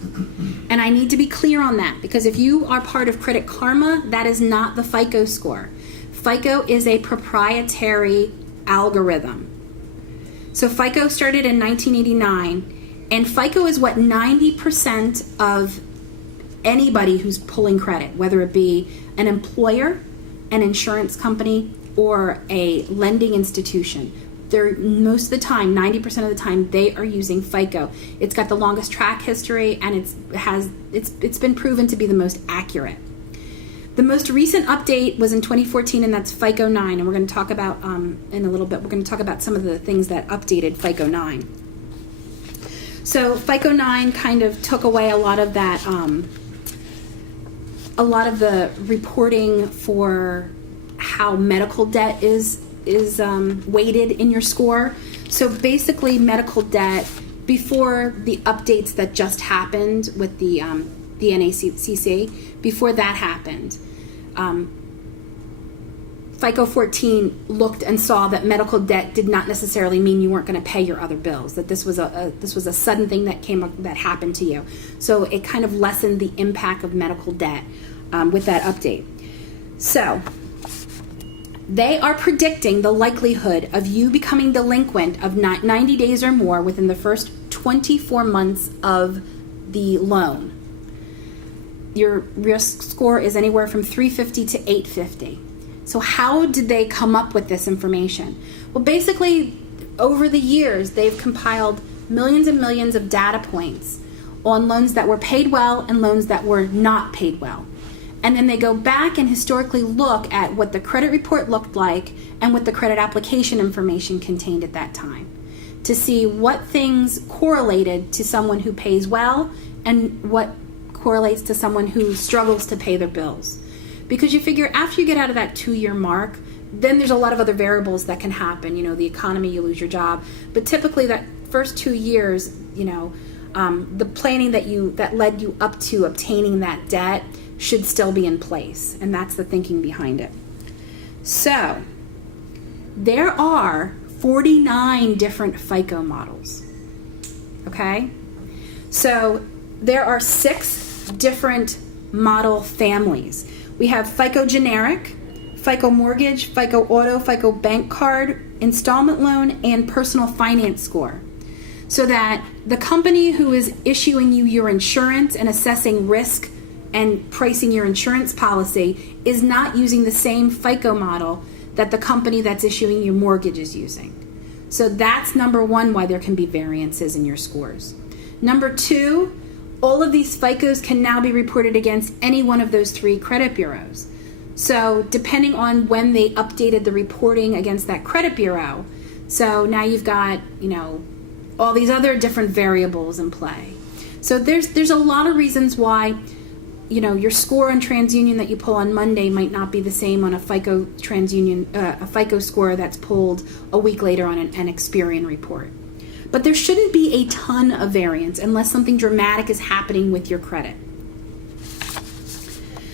And I need to be clear on that because if you are part of Credit Karma, that is not the FICO score. FICO is a proprietary algorithm. So FICO started in 1989, and FICO is what 90% of anybody who's pulling credit, whether it be an employer, an insurance company, or a lending institution. They're most of the time, 90% of the time, they are using FICO. It's got the longest track history, and it's been proven to be the most accurate. The most recent update was in 2014, and that's FICO 9, and we're going to talk about in a little bit. We're going to talk about some of the things that updated FICO 9. So FICO 9 kind of took away a lot of that, a lot of the reporting for how medical debt is weighted in your score. So basically, medical debt before the updates that just happened with the NACC, before that happened, FICO 14 looked and saw that medical debt did not necessarily mean you weren't going to pay your other bills. That this was a sudden thing that happened to you. So it kind of lessened the impact of medical debt with that update. So they are predicting the likelihood of you becoming delinquent of 90 days or more within the first 24 months of the loan. Your risk score is anywhere from 350 to 850. So how did they come up with this information? Well, basically, over the years, they've compiled millions and millions of data points on loans that were paid well and loans that were not paid well. And then they go back and historically look at what the credit report looked like and what the credit application information contained at that time to see what things correlated to someone who pays well and what correlates to someone who struggles to pay their bills. Because you figure after you get out of that 2-year mark, then there's a lot of other variables that can happen. The economy, you lose your job. But typically that first 2 years, the planning that led you up to obtaining that debt should still be in place. And that's the thinking behind it. So there are 49 different FICO models. Okay? So there are 6 different model families. We have FICO Generic, FICO Mortgage, FICO Auto, FICO Bank Card, Installment Loan, and Personal Finance Score. So that the company who is issuing you your insurance and assessing risk and pricing your insurance policy is not using the same FICO model that the company that's issuing your mortgage is using. So that's number one, why there can be variances in your scores. Number 2, all of these FICOs can now be reported against any one of those 3 credit bureaus. So depending on when they updated the reporting against that credit bureau, so now you've got, all these other different variables in play. So there's a lot of reasons why, your score on TransUnion that you pull on Monday might not be the same on a FICO TransUnion, a FICO score that's pulled a week later on an Experian report. But there shouldn't be a ton of variance unless something dramatic is happening with your credit.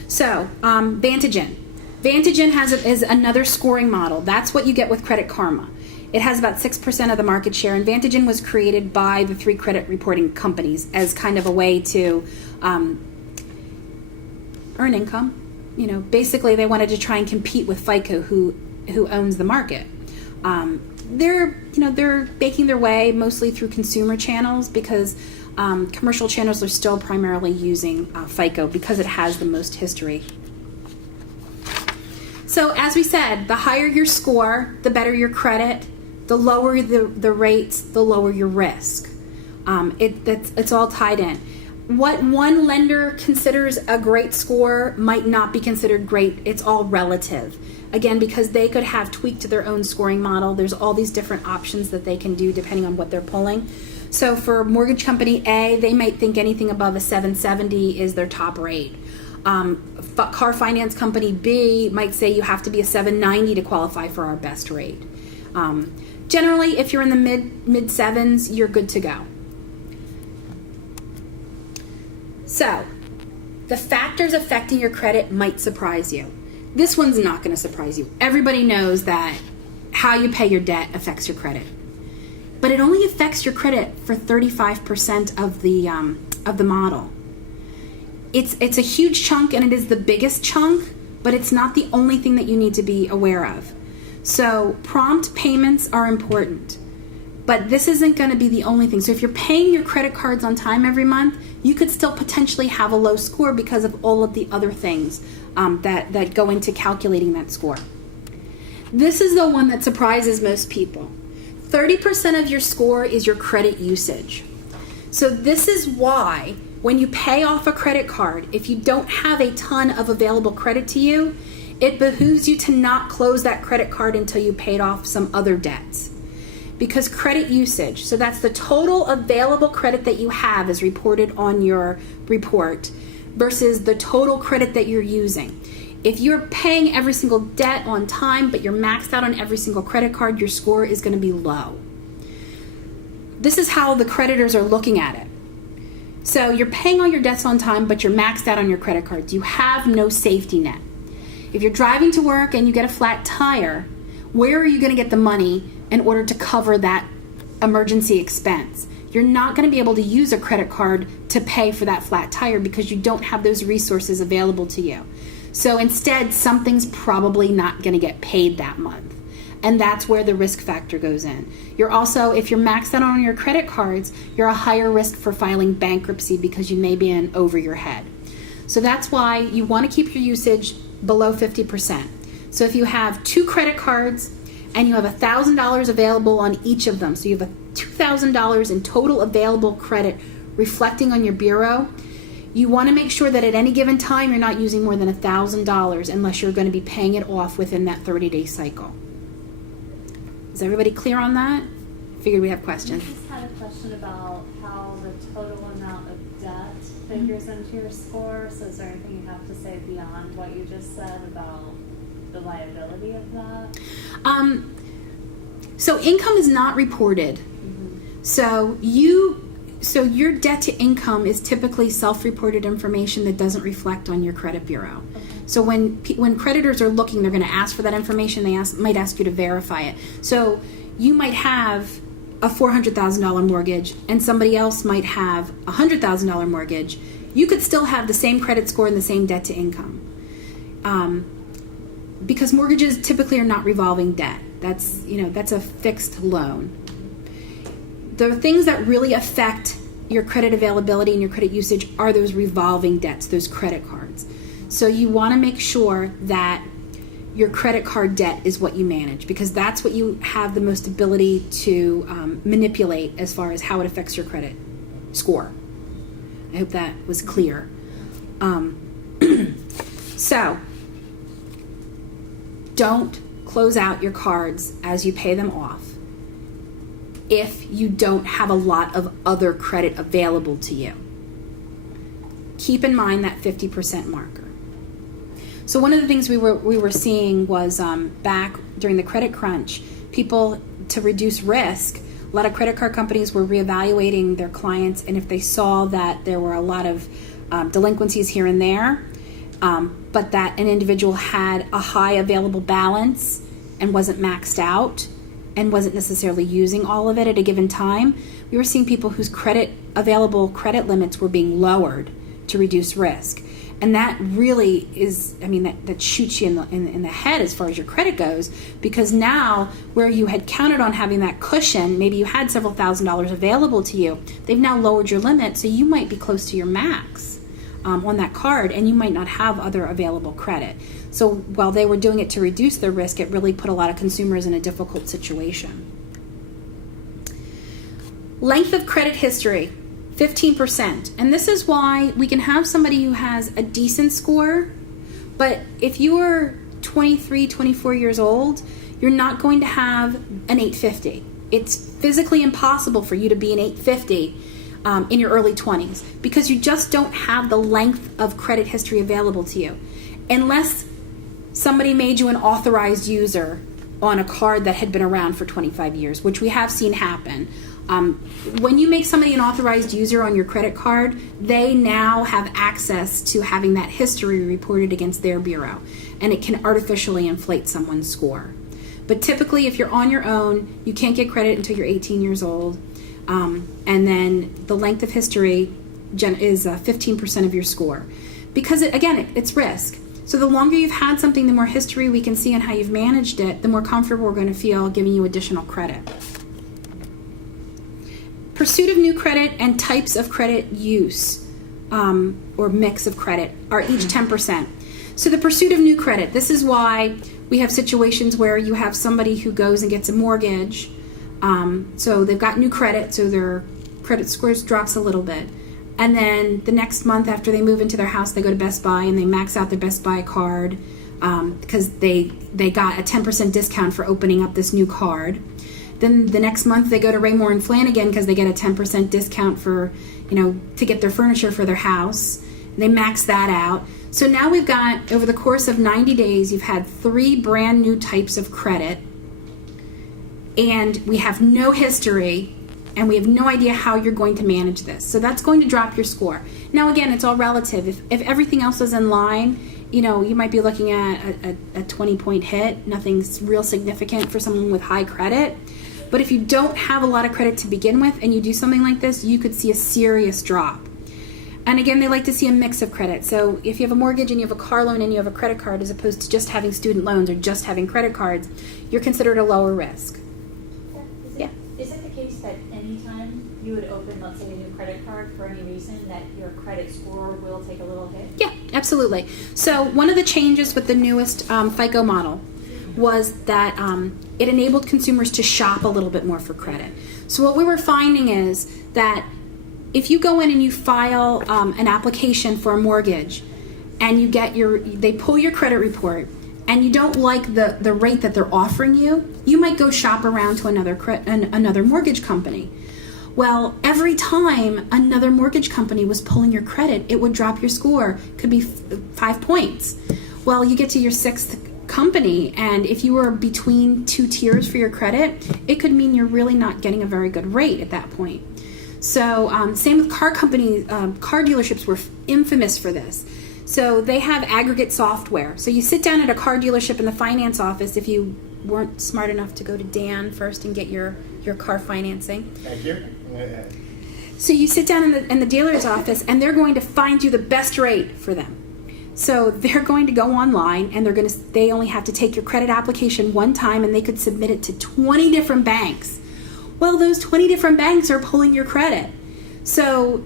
So, Vantagen. Vantagen is another scoring model. That's what you get with Credit Karma. It has about 6% of the market share, and Vantagen was created by the 3 credit reporting companies as kind of a way to earn income. Basically they wanted to try and compete with FICO, who owns the market. They're making their way mostly through consumer channels because commercial channels are still primarily using FICO because it has the most history. So as we said, the higher your score, the better your credit, the lower the rates, the lower your risk. It's all tied in. What one lender considers a great score might not be considered great. It's all relative. Again, because they could have tweaked their own scoring model. There's all these different options that they can do depending on what they're pulling. So for mortgage company A, they might think anything above a 770 is their top rate. Car finance company B might say you have to be a 790 to qualify for our best rate. Generally, if you're in the mid sevens, you're good to go. So, the factors affecting your credit might surprise you. This one's not going to surprise you. Everybody knows that how you pay your debt affects your credit. But it only affects your credit for 35% of the model. It's a huge chunk, and it is the biggest chunk, but it's not the only thing that you need to be aware of. So prompt payments are important, but this isn't going to be the only thing. So if you're paying your credit cards on time every month, you could still potentially have a low score because of all of the other things that go into calculating that score. This is the one that surprises most people. 30% of your score is your credit usage. So this is why when you pay off a credit card, if you don't have a ton of available credit to you, it behooves you to not close that credit card until you paid off some other debts. Because credit usage, so that's the total available credit that you have as reported on your report versus the total credit that you're using. If you're paying every single debt on time, but you're maxed out on every single credit card, your score is going to be low. This is how the creditors are looking at it. So you're paying all your debts on time, but you're maxed out on your credit cards. You have no safety net. If you're driving to work and you get a flat tire, where are you going to get the money in order to cover that emergency expense? You're not going to be able to use a credit card to pay for that flat tire because you don't have those resources available to you. So instead, something's probably not going to get paid that month. And that's where the risk factor goes in. You're also, if you're maxed out on your credit cards, you're a higher risk for filing bankruptcy because you may be in over your head. So that's why you want to keep your usage below 50%. So if you have 2 credit cards and you have $1,000 available on each of them, so you have $2,000 in total available credit reflecting on your bureau, you want to make sure that at any given time you're not using more than $1,000 unless you're going to be paying it off within that 30-day cycle. Is everybody clear on that? Figured we have questions. I just had a question about how the total amount of debt figures into your score. So is there anything you have to say beyond what you just said about the liability of that? So income is not reported. Mm-hmm. So your debt to income is typically self-reported information that doesn't reflect on your credit bureau. Okay. So when creditors are looking, they're going to ask for that information. They might ask you to verify it. So you might have a $400,000 mortgage and somebody else might have a $100,000 mortgage. You could still have the same credit score and the same debt to income. Because mortgages typically are not revolving debt. That's a fixed loan. The things that really affect your credit availability and your credit usage are those revolving debts, those credit cards. So you want to make sure that your credit card debt is what you manage because that's what you have the most ability to manipulate as far as how it affects your credit score. I hope that was clear. So don't close out your cards as you pay them off if you don't have a lot of other credit available to you. Keep in mind that 50% marker. So one of the things we were seeing was back during the credit crunch, people, to reduce risk, a lot of credit card companies were reevaluating their clients, and if they saw that there were a lot of delinquencies here and there, but that an individual had a high available balance and wasn't maxed out and wasn't necessarily using all of it at a given time, we were seeing people whose available credit limits were being lowered to reduce risk. And that really is, that shoots you in the head as far as your credit goes, because now where you had counted on having that cushion, maybe you had several $1,000s available to you, they've now lowered your limit, so you might be close to your max on that card, and you might not have other available credit. So while they were doing it to reduce their risk, it really put a lot of consumers in a difficult situation. Length of credit history. 15%. And this is why we can have somebody who has a decent score, but if you are 23, 24 years old, you're not going to have an 850. it's physically impossible for you to be an 850 in your early 20s because you just don't have the length of credit history available to you. Unless somebody made you an authorized user on a card that had been around for 25 years, which we have seen happen. When you make somebody an authorized user on your credit card, they now have access to having that history reported against their bureau, and it can artificially inflate someone's score. But typically, if you're on your own, you can't get credit until you're 18 years old, and then the length of history is 15% of your score. Because, it's risk. So the longer you've had something, the more history we can see on how you've managed it, the more comfortable we're going to feel giving you additional credit. Pursuit of new credit and types of credit use, or mix of credit, are each 10%. So the pursuit of new credit, this is why we have situations where you have somebody who goes and gets a mortgage. So they've got new credit, so their credit scores drops a little bit. And then the next month after they move into their house, they go to Best Buy and they max out their Best Buy card because they got a 10% discount for opening up this new card. Then the next month they go to Raymore and Flanagan because they get a 10% discount for, to get their furniture for their house. They max that out. So now we've got, over the course of 90 days, you've had 3 brand new types of credit, and we have no history, and we have no idea how you're going to manage this. So that's going to drop your score. Now again, it's all relative. If everything else is in line, you might be looking at a 20-point hit, nothing's real significant for someone with high credit. But if you don't have a lot of credit to begin with and you do something like this, you could see a serious drop. And again, they like to see a mix of credit. So if you have a mortgage and you have a car loan and you have a credit card, as opposed to just having student loans or just having credit cards, you're considered a lower risk. Is it the case that anytime you would open, let's say, a new credit card for any reason, that your credit score will take a little hit? Yeah, absolutely. So one of the changes with the newest FICO model was that it enabled consumers to shop a little bit more for credit. So what we were finding is that if you go in and you file an application for a mortgage and you get they pull your credit report and you don't like the rate that they're offering you, you might go shop around to another mortgage company. Well, every time another mortgage company was pulling your credit, it would drop your score. Could be 5 points. Well, you get to your 6th company, and if you were between 2 tiers for your credit, it could mean you're really not getting a very good rate at that point. So same with car companies. Car dealerships were infamous for this. So they have aggregate software. So you sit down at a car dealership in the finance office, if you weren't smart enough to go to Dan first and get your car financing. Thank you. So you sit down in the dealer's office, and they're going to find you the best rate for them. So they're going to go online, and they only have to take your credit application one time, and they could submit it to 20 different banks. Well, those 20 different banks are pulling your credit. So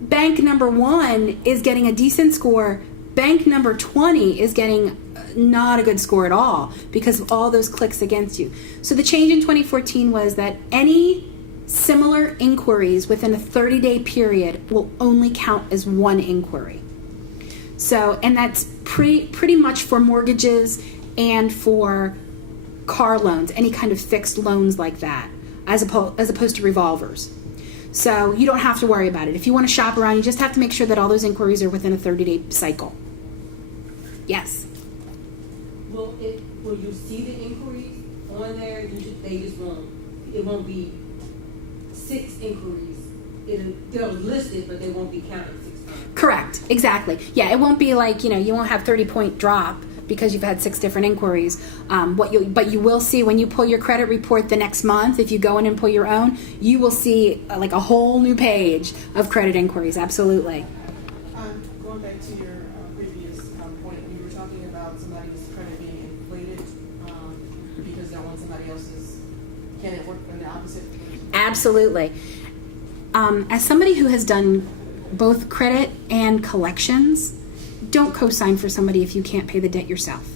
bank number 1 is getting a decent score. Bank number 20 is getting not a good score at all because of all those clicks against you. So the change in 2014 was that any similar inquiries within a 30-day period will only count as one inquiry. So, and that's pretty much for mortgages and for car loans, any kind of fixed loans like that, as opposed to revolvers. So you don't have to worry about it. If you want to shop around, you just have to make sure that all those inquiries are within a 30-day cycle. Yes? Will you see the inquiries on there? It won't be 6 inquiries. They'll list it, but they won't be counted 6 times. Correct. Exactly. Yeah, it won't be like, you won't have 30-point drop because you've had 6 different inquiries. But you will see when you pull your credit report the next month, if you go in and pull your own, you will see like a whole new page of credit inquiries. Absolutely. Going back to your previous point, you were talking about somebody's credit being inflated because they want somebody else's. Can it work in the opposite? Absolutely. As somebody who has done both credit and collections, don't co-sign for somebody if you can't pay the debt yourself.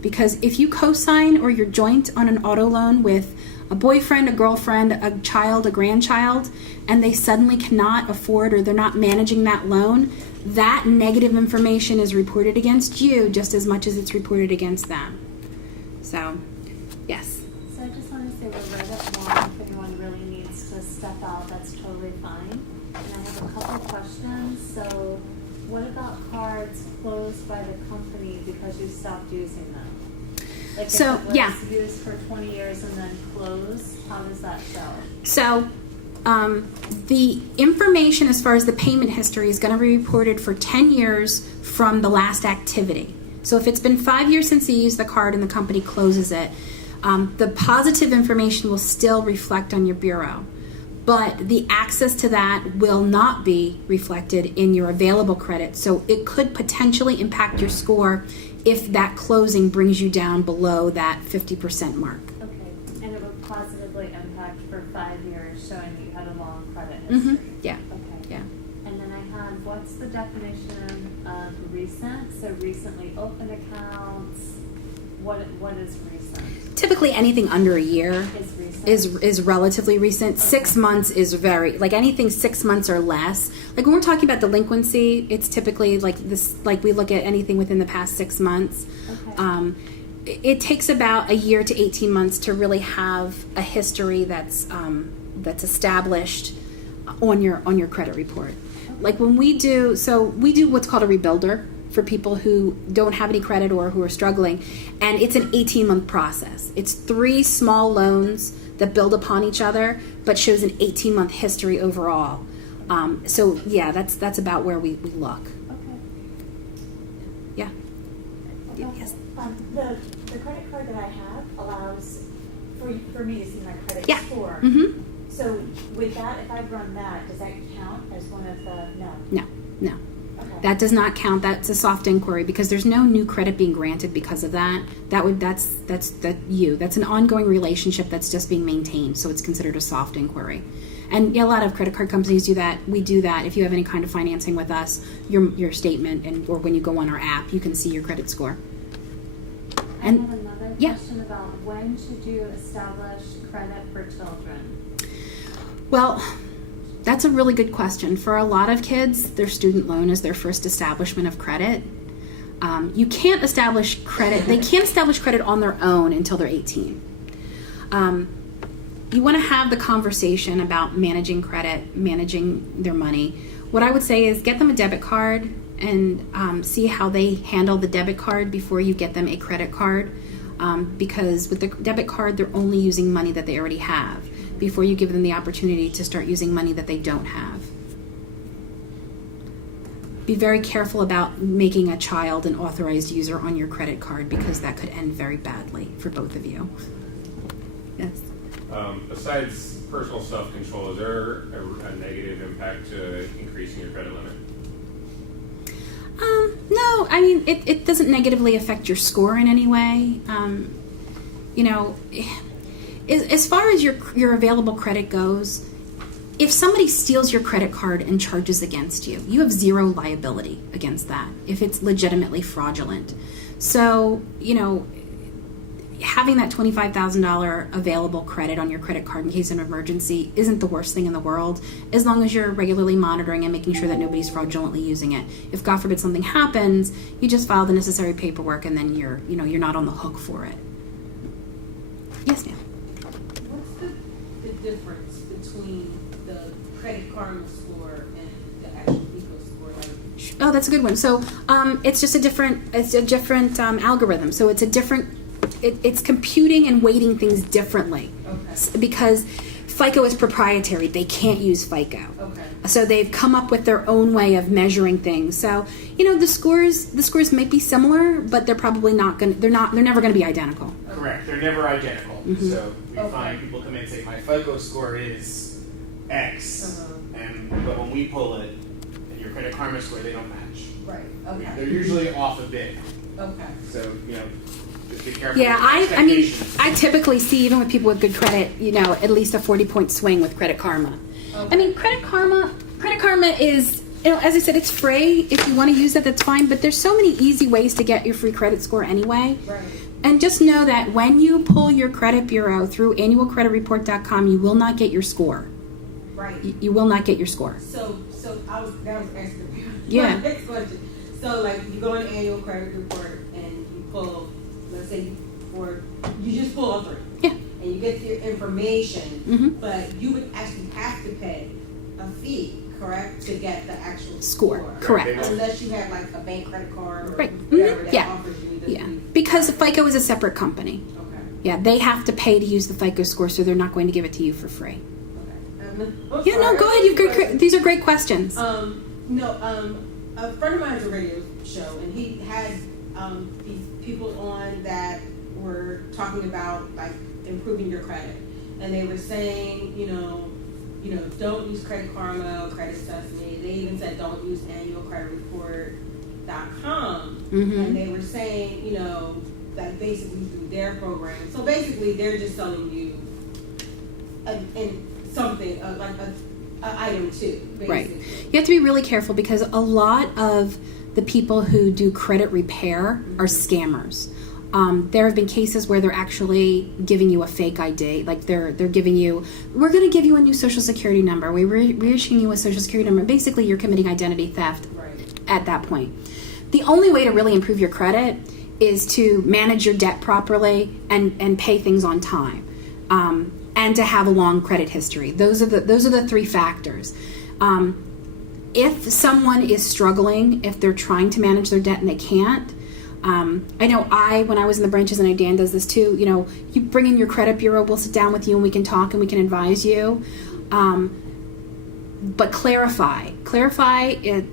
Because if you co-sign or you're joint on an auto loan with a boyfriend, a girlfriend, a child, a grandchild, and they suddenly cannot afford or they're not managing that loan, that negative information is reported against you just as much as it's reported against them. So, yes. So So I just want to say we're right at one. If anyone really needs to step out, that's totally fine. And I have a couple questions. So what about cards closed by the company because you stopped using them? Like So, if it was yeah. used for 20 years and then closed, how does that show? So, the information as far as the payment history is going to be reported for 10 years from the last activity. So if it's been 5 years since you used the card and the company closes it, the positive information will still reflect on your bureau. But the access to that will not be reflected in your available credit. So it could potentially impact your score if that closing brings you down below that 50% mark. Okay, and it would positively impact for 5 years, showing that you had a long credit Mm-hmm. history. Yeah. Okay. Yeah. And then I had, what's the definition of recent? So recently opened accounts. What is recent? Typically anything under a year Is recent? is relatively recent. 6 months is very, like anything 6 months or less. Like when we're talking about delinquency, it's typically like this, like we look at anything within the past 6 months. Okay. It takes about a year to 18 months to really have a history that's established on your credit report. Like when we do what's called a rebuilder for people who don't have any credit or who are struggling, and it's an 18-month process. It's 3 small loans that build upon each other, but shows an 18-month history overall. So yeah, that's about where we look. Okay. Yeah. Okay. Yes. The credit card that I have allows for me to see my credit Yeah. score. Mm-hmm. So with that, if I run that, does that count as one of the, no? No. Okay. That does not count. That's a soft inquiry because there's no new credit being granted because of that. That's an ongoing relationship that's just being maintained, so it's considered a soft inquiry. And yeah, a lot of credit card companies do that. We do that. If you have any kind of financing with us, your statement or when you go on our app, you can see your credit score. I have another yeah. question about when should you establish credit for children? Well, that's a really good question. For a lot of kids, their student loan is their first establishment of credit. You can't establish credit. They can't establish credit on their own until they're 18. You want to have the conversation about managing credit, managing their money. What I would say is get them a debit card and see how they handle the debit card before you get them a credit card. Because with the debit card, they're only using money that they already have before you give them the opportunity to start using money that they don't have. Be very careful about making a child an authorized user on your credit card because that could end very badly for both of you. Yes. Besides personal self-control, is there a negative impact to increasing your credit limit? No, I mean, it doesn't negatively affect your score in any way. As far as your available credit goes, if somebody steals your credit card and charges against you, you have zero liability against that if it's legitimately fraudulent. So, having that $25,000 available credit on your credit card in case of an emergency isn't the worst thing in the world, as long as you're regularly monitoring and making sure that nobody's fraudulently using it. If God forbid something happens, you just file the necessary paperwork and then you're not on the hook for it. Yes, ma'am. What's the difference between the Credit Karma score and the actual FICO score? Oh, that's a good one. So it's just a different algorithm. So it's a different. It's computing and weighting things differently. Okay. Because FICO is proprietary. They can't use FICO. Okay. So they've come up with their own way of measuring things. So, the scores might be similar, but they're probably not going to, they're never going to be identical. Correct. They're never identical. Mm-hmm. So we find people come in and say, my FICO score is X. But when we pull it, and your Credit Karma score, they don't match. Right. Okay. They're usually off a bit. Okay. So, just be careful. Yeah, with I mean, expectations. I typically see, even with people with good credit, at least a 40-point swing with Credit Karma. Okay. I mean, Credit Karma is, as I said, it's free. If you want to use it, that's fine. But there's so many easy ways to get your free credit score anyway. Right. And just know that when you pull your credit bureau through annualcreditreport.com, you will not get your score. Right. You will not get your score. So that was actually Yeah. my next question. So like you go on annual credit report and you pull, let's say you just pull all 3. Yeah. And you you get your information, Mhm. but you would actually have to pay a fee, correct, to get the actual Score, correct. Unless you have like a bank credit card or Right. whatever Mhm. that Yeah. offers you. the Yeah, fee. because FICO is a separate company. Okay. Yeah, they have to pay to use the FICO score, so they're not going to give it to you for free. Okay. Yeah, no, go ahead. You've great. These are great questions. A friend of mine has a radio show, and he had these people on that were talking about like improving your credit, and they were saying, don't use Credit Karma, Credit Sesame. They even said don't use annualcreditreport.com, and they were saying, that basically through their program. So basically, they're just selling you something like an item too. Basically. Right. You have to be really careful because a lot of the people who do credit repair are scammers. There have been cases where they're actually giving you a fake ID, like they're giving you, we're going to give you a new social security number. We're issuing you a social security number. Basically, you're committing identity theft at that point. The only way to really improve your credit is to manage your debt properly and pay things on time, and to have a long credit history. Those are the three factors. If someone is struggling, if they're trying to manage their debt and they can't, I know when I was in the branches, and I know Dan does this too, you bring in your credit bureau, we'll sit down with you and we can talk and we can advise you. But clarify.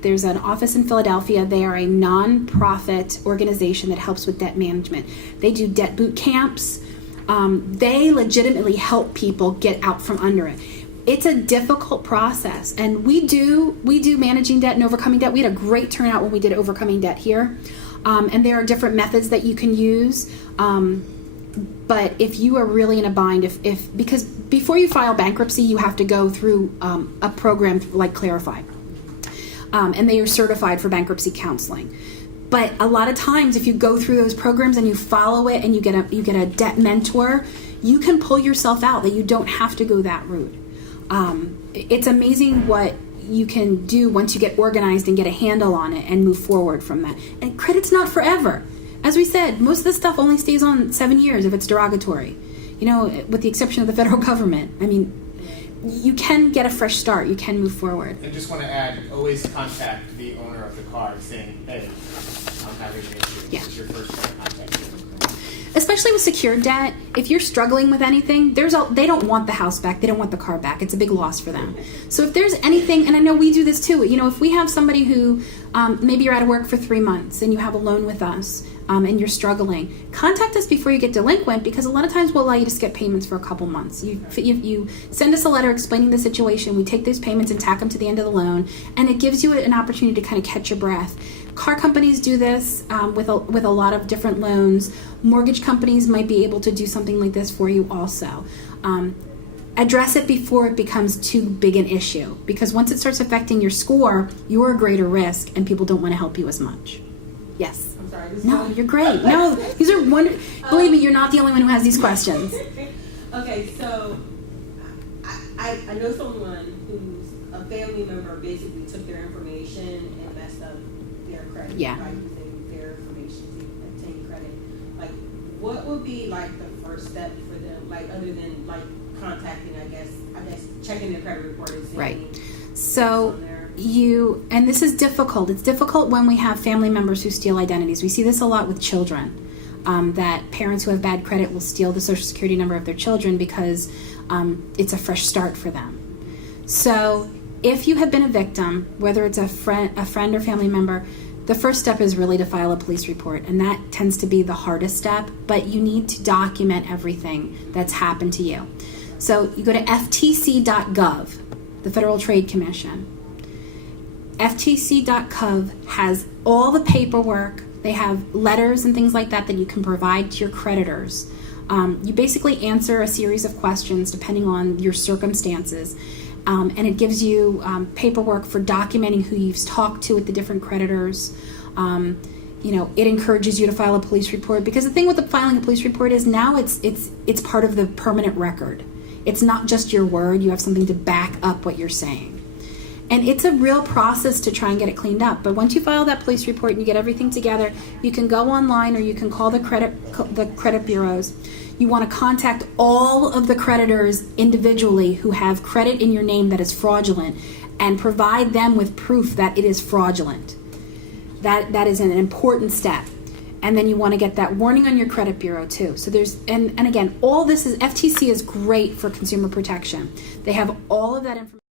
There's an office in Philadelphia. They are a non-profit organization that helps with debt management. They do debt boot camps. They legitimately help people get out from under it. It's a difficult process, and we do managing debt and overcoming debt. We had a great turnout when we did overcoming debt here, and there are different methods that you can use. But if you are really in a bind, because before you file bankruptcy, you have to go through a program like Clarify, and they are certified for bankruptcy counseling. But a lot of times, if you go through those programs and you follow it, and you get a debt mentor, you can pull yourself out. That you don't have to go that route. It's amazing what you can do once you get organized and get a handle on it and move forward from that. And credit's not forever. As we said, most of this stuff only stays on 7 years if it's derogatory, with the exception of the federal government. I mean, you can get a fresh start. You can move forward. I just want to add, always contact the owner of the card saying, hey, I'm having an issue. Yeah. This is your first point of contact. Especially with secured debt, if you're struggling with anything, they don't want the house back. They don't want the car back. It's a big loss for them. So if there's anything, and I know we do this too, if we have somebody who maybe you're out of work for 3 months and you have a loan with us and you're struggling, contact us before you get delinquent, because a lot of times we'll allow you to skip payments for a couple months. You send us a letter explaining the situation. We take those payments and tack them to the end of the loan, and it gives you an opportunity to kind of catch your breath. Car companies do this with a lot of different loans. Mortgage companies might be able to do something like this for you also. Address it before it becomes too big an issue, because once it starts affecting your score, you're a greater risk and people don't want to help you as much. Yes? I'm sorry. No, you're great. No, these are wonderful. Believe me, you're not the only one who has these questions. Okay, so I know someone who's a family member basically took their information and messed up their credit by using their information to obtain credit. Like, what would be like the first step for them, like other than like contacting, I guess checking their credit report and seeing Right. So and this is difficult. It's difficult when we have family members who steal identities. We see this a lot with children, that parents who have bad credit will steal the social security number of their children because it's a fresh start for them. So if you have been a victim, whether it's a friend or family member, the first step is really to file a police report, and that tends to be the hardest step, but you need to document everything that's happened to you. So you go to ftc.gov, the Federal Trade Commission. ftc.gov has all the paperwork. They have letters and things like that you can provide to your creditors. You basically answer a series of questions depending on your circumstances. And it gives you paperwork for documenting who you've talked to with the different creditors. It encourages you to file a police report, because the thing with filing a police report is now it's part of the permanent record. It's not just your word. You have something to back up what you're saying. And it's a real process to try and get it cleaned up. But once you file that police report and you get everything together, you can go online or you can call the credit bureaus. You want to contact all of the creditors individually who have credit in your name that is fraudulent and provide them with proof that it is fraudulent. That is an important step. And then you want to get that warning on your credit bureau too. So and again, all this is, FTC is great for consumer protection. They have all of that information.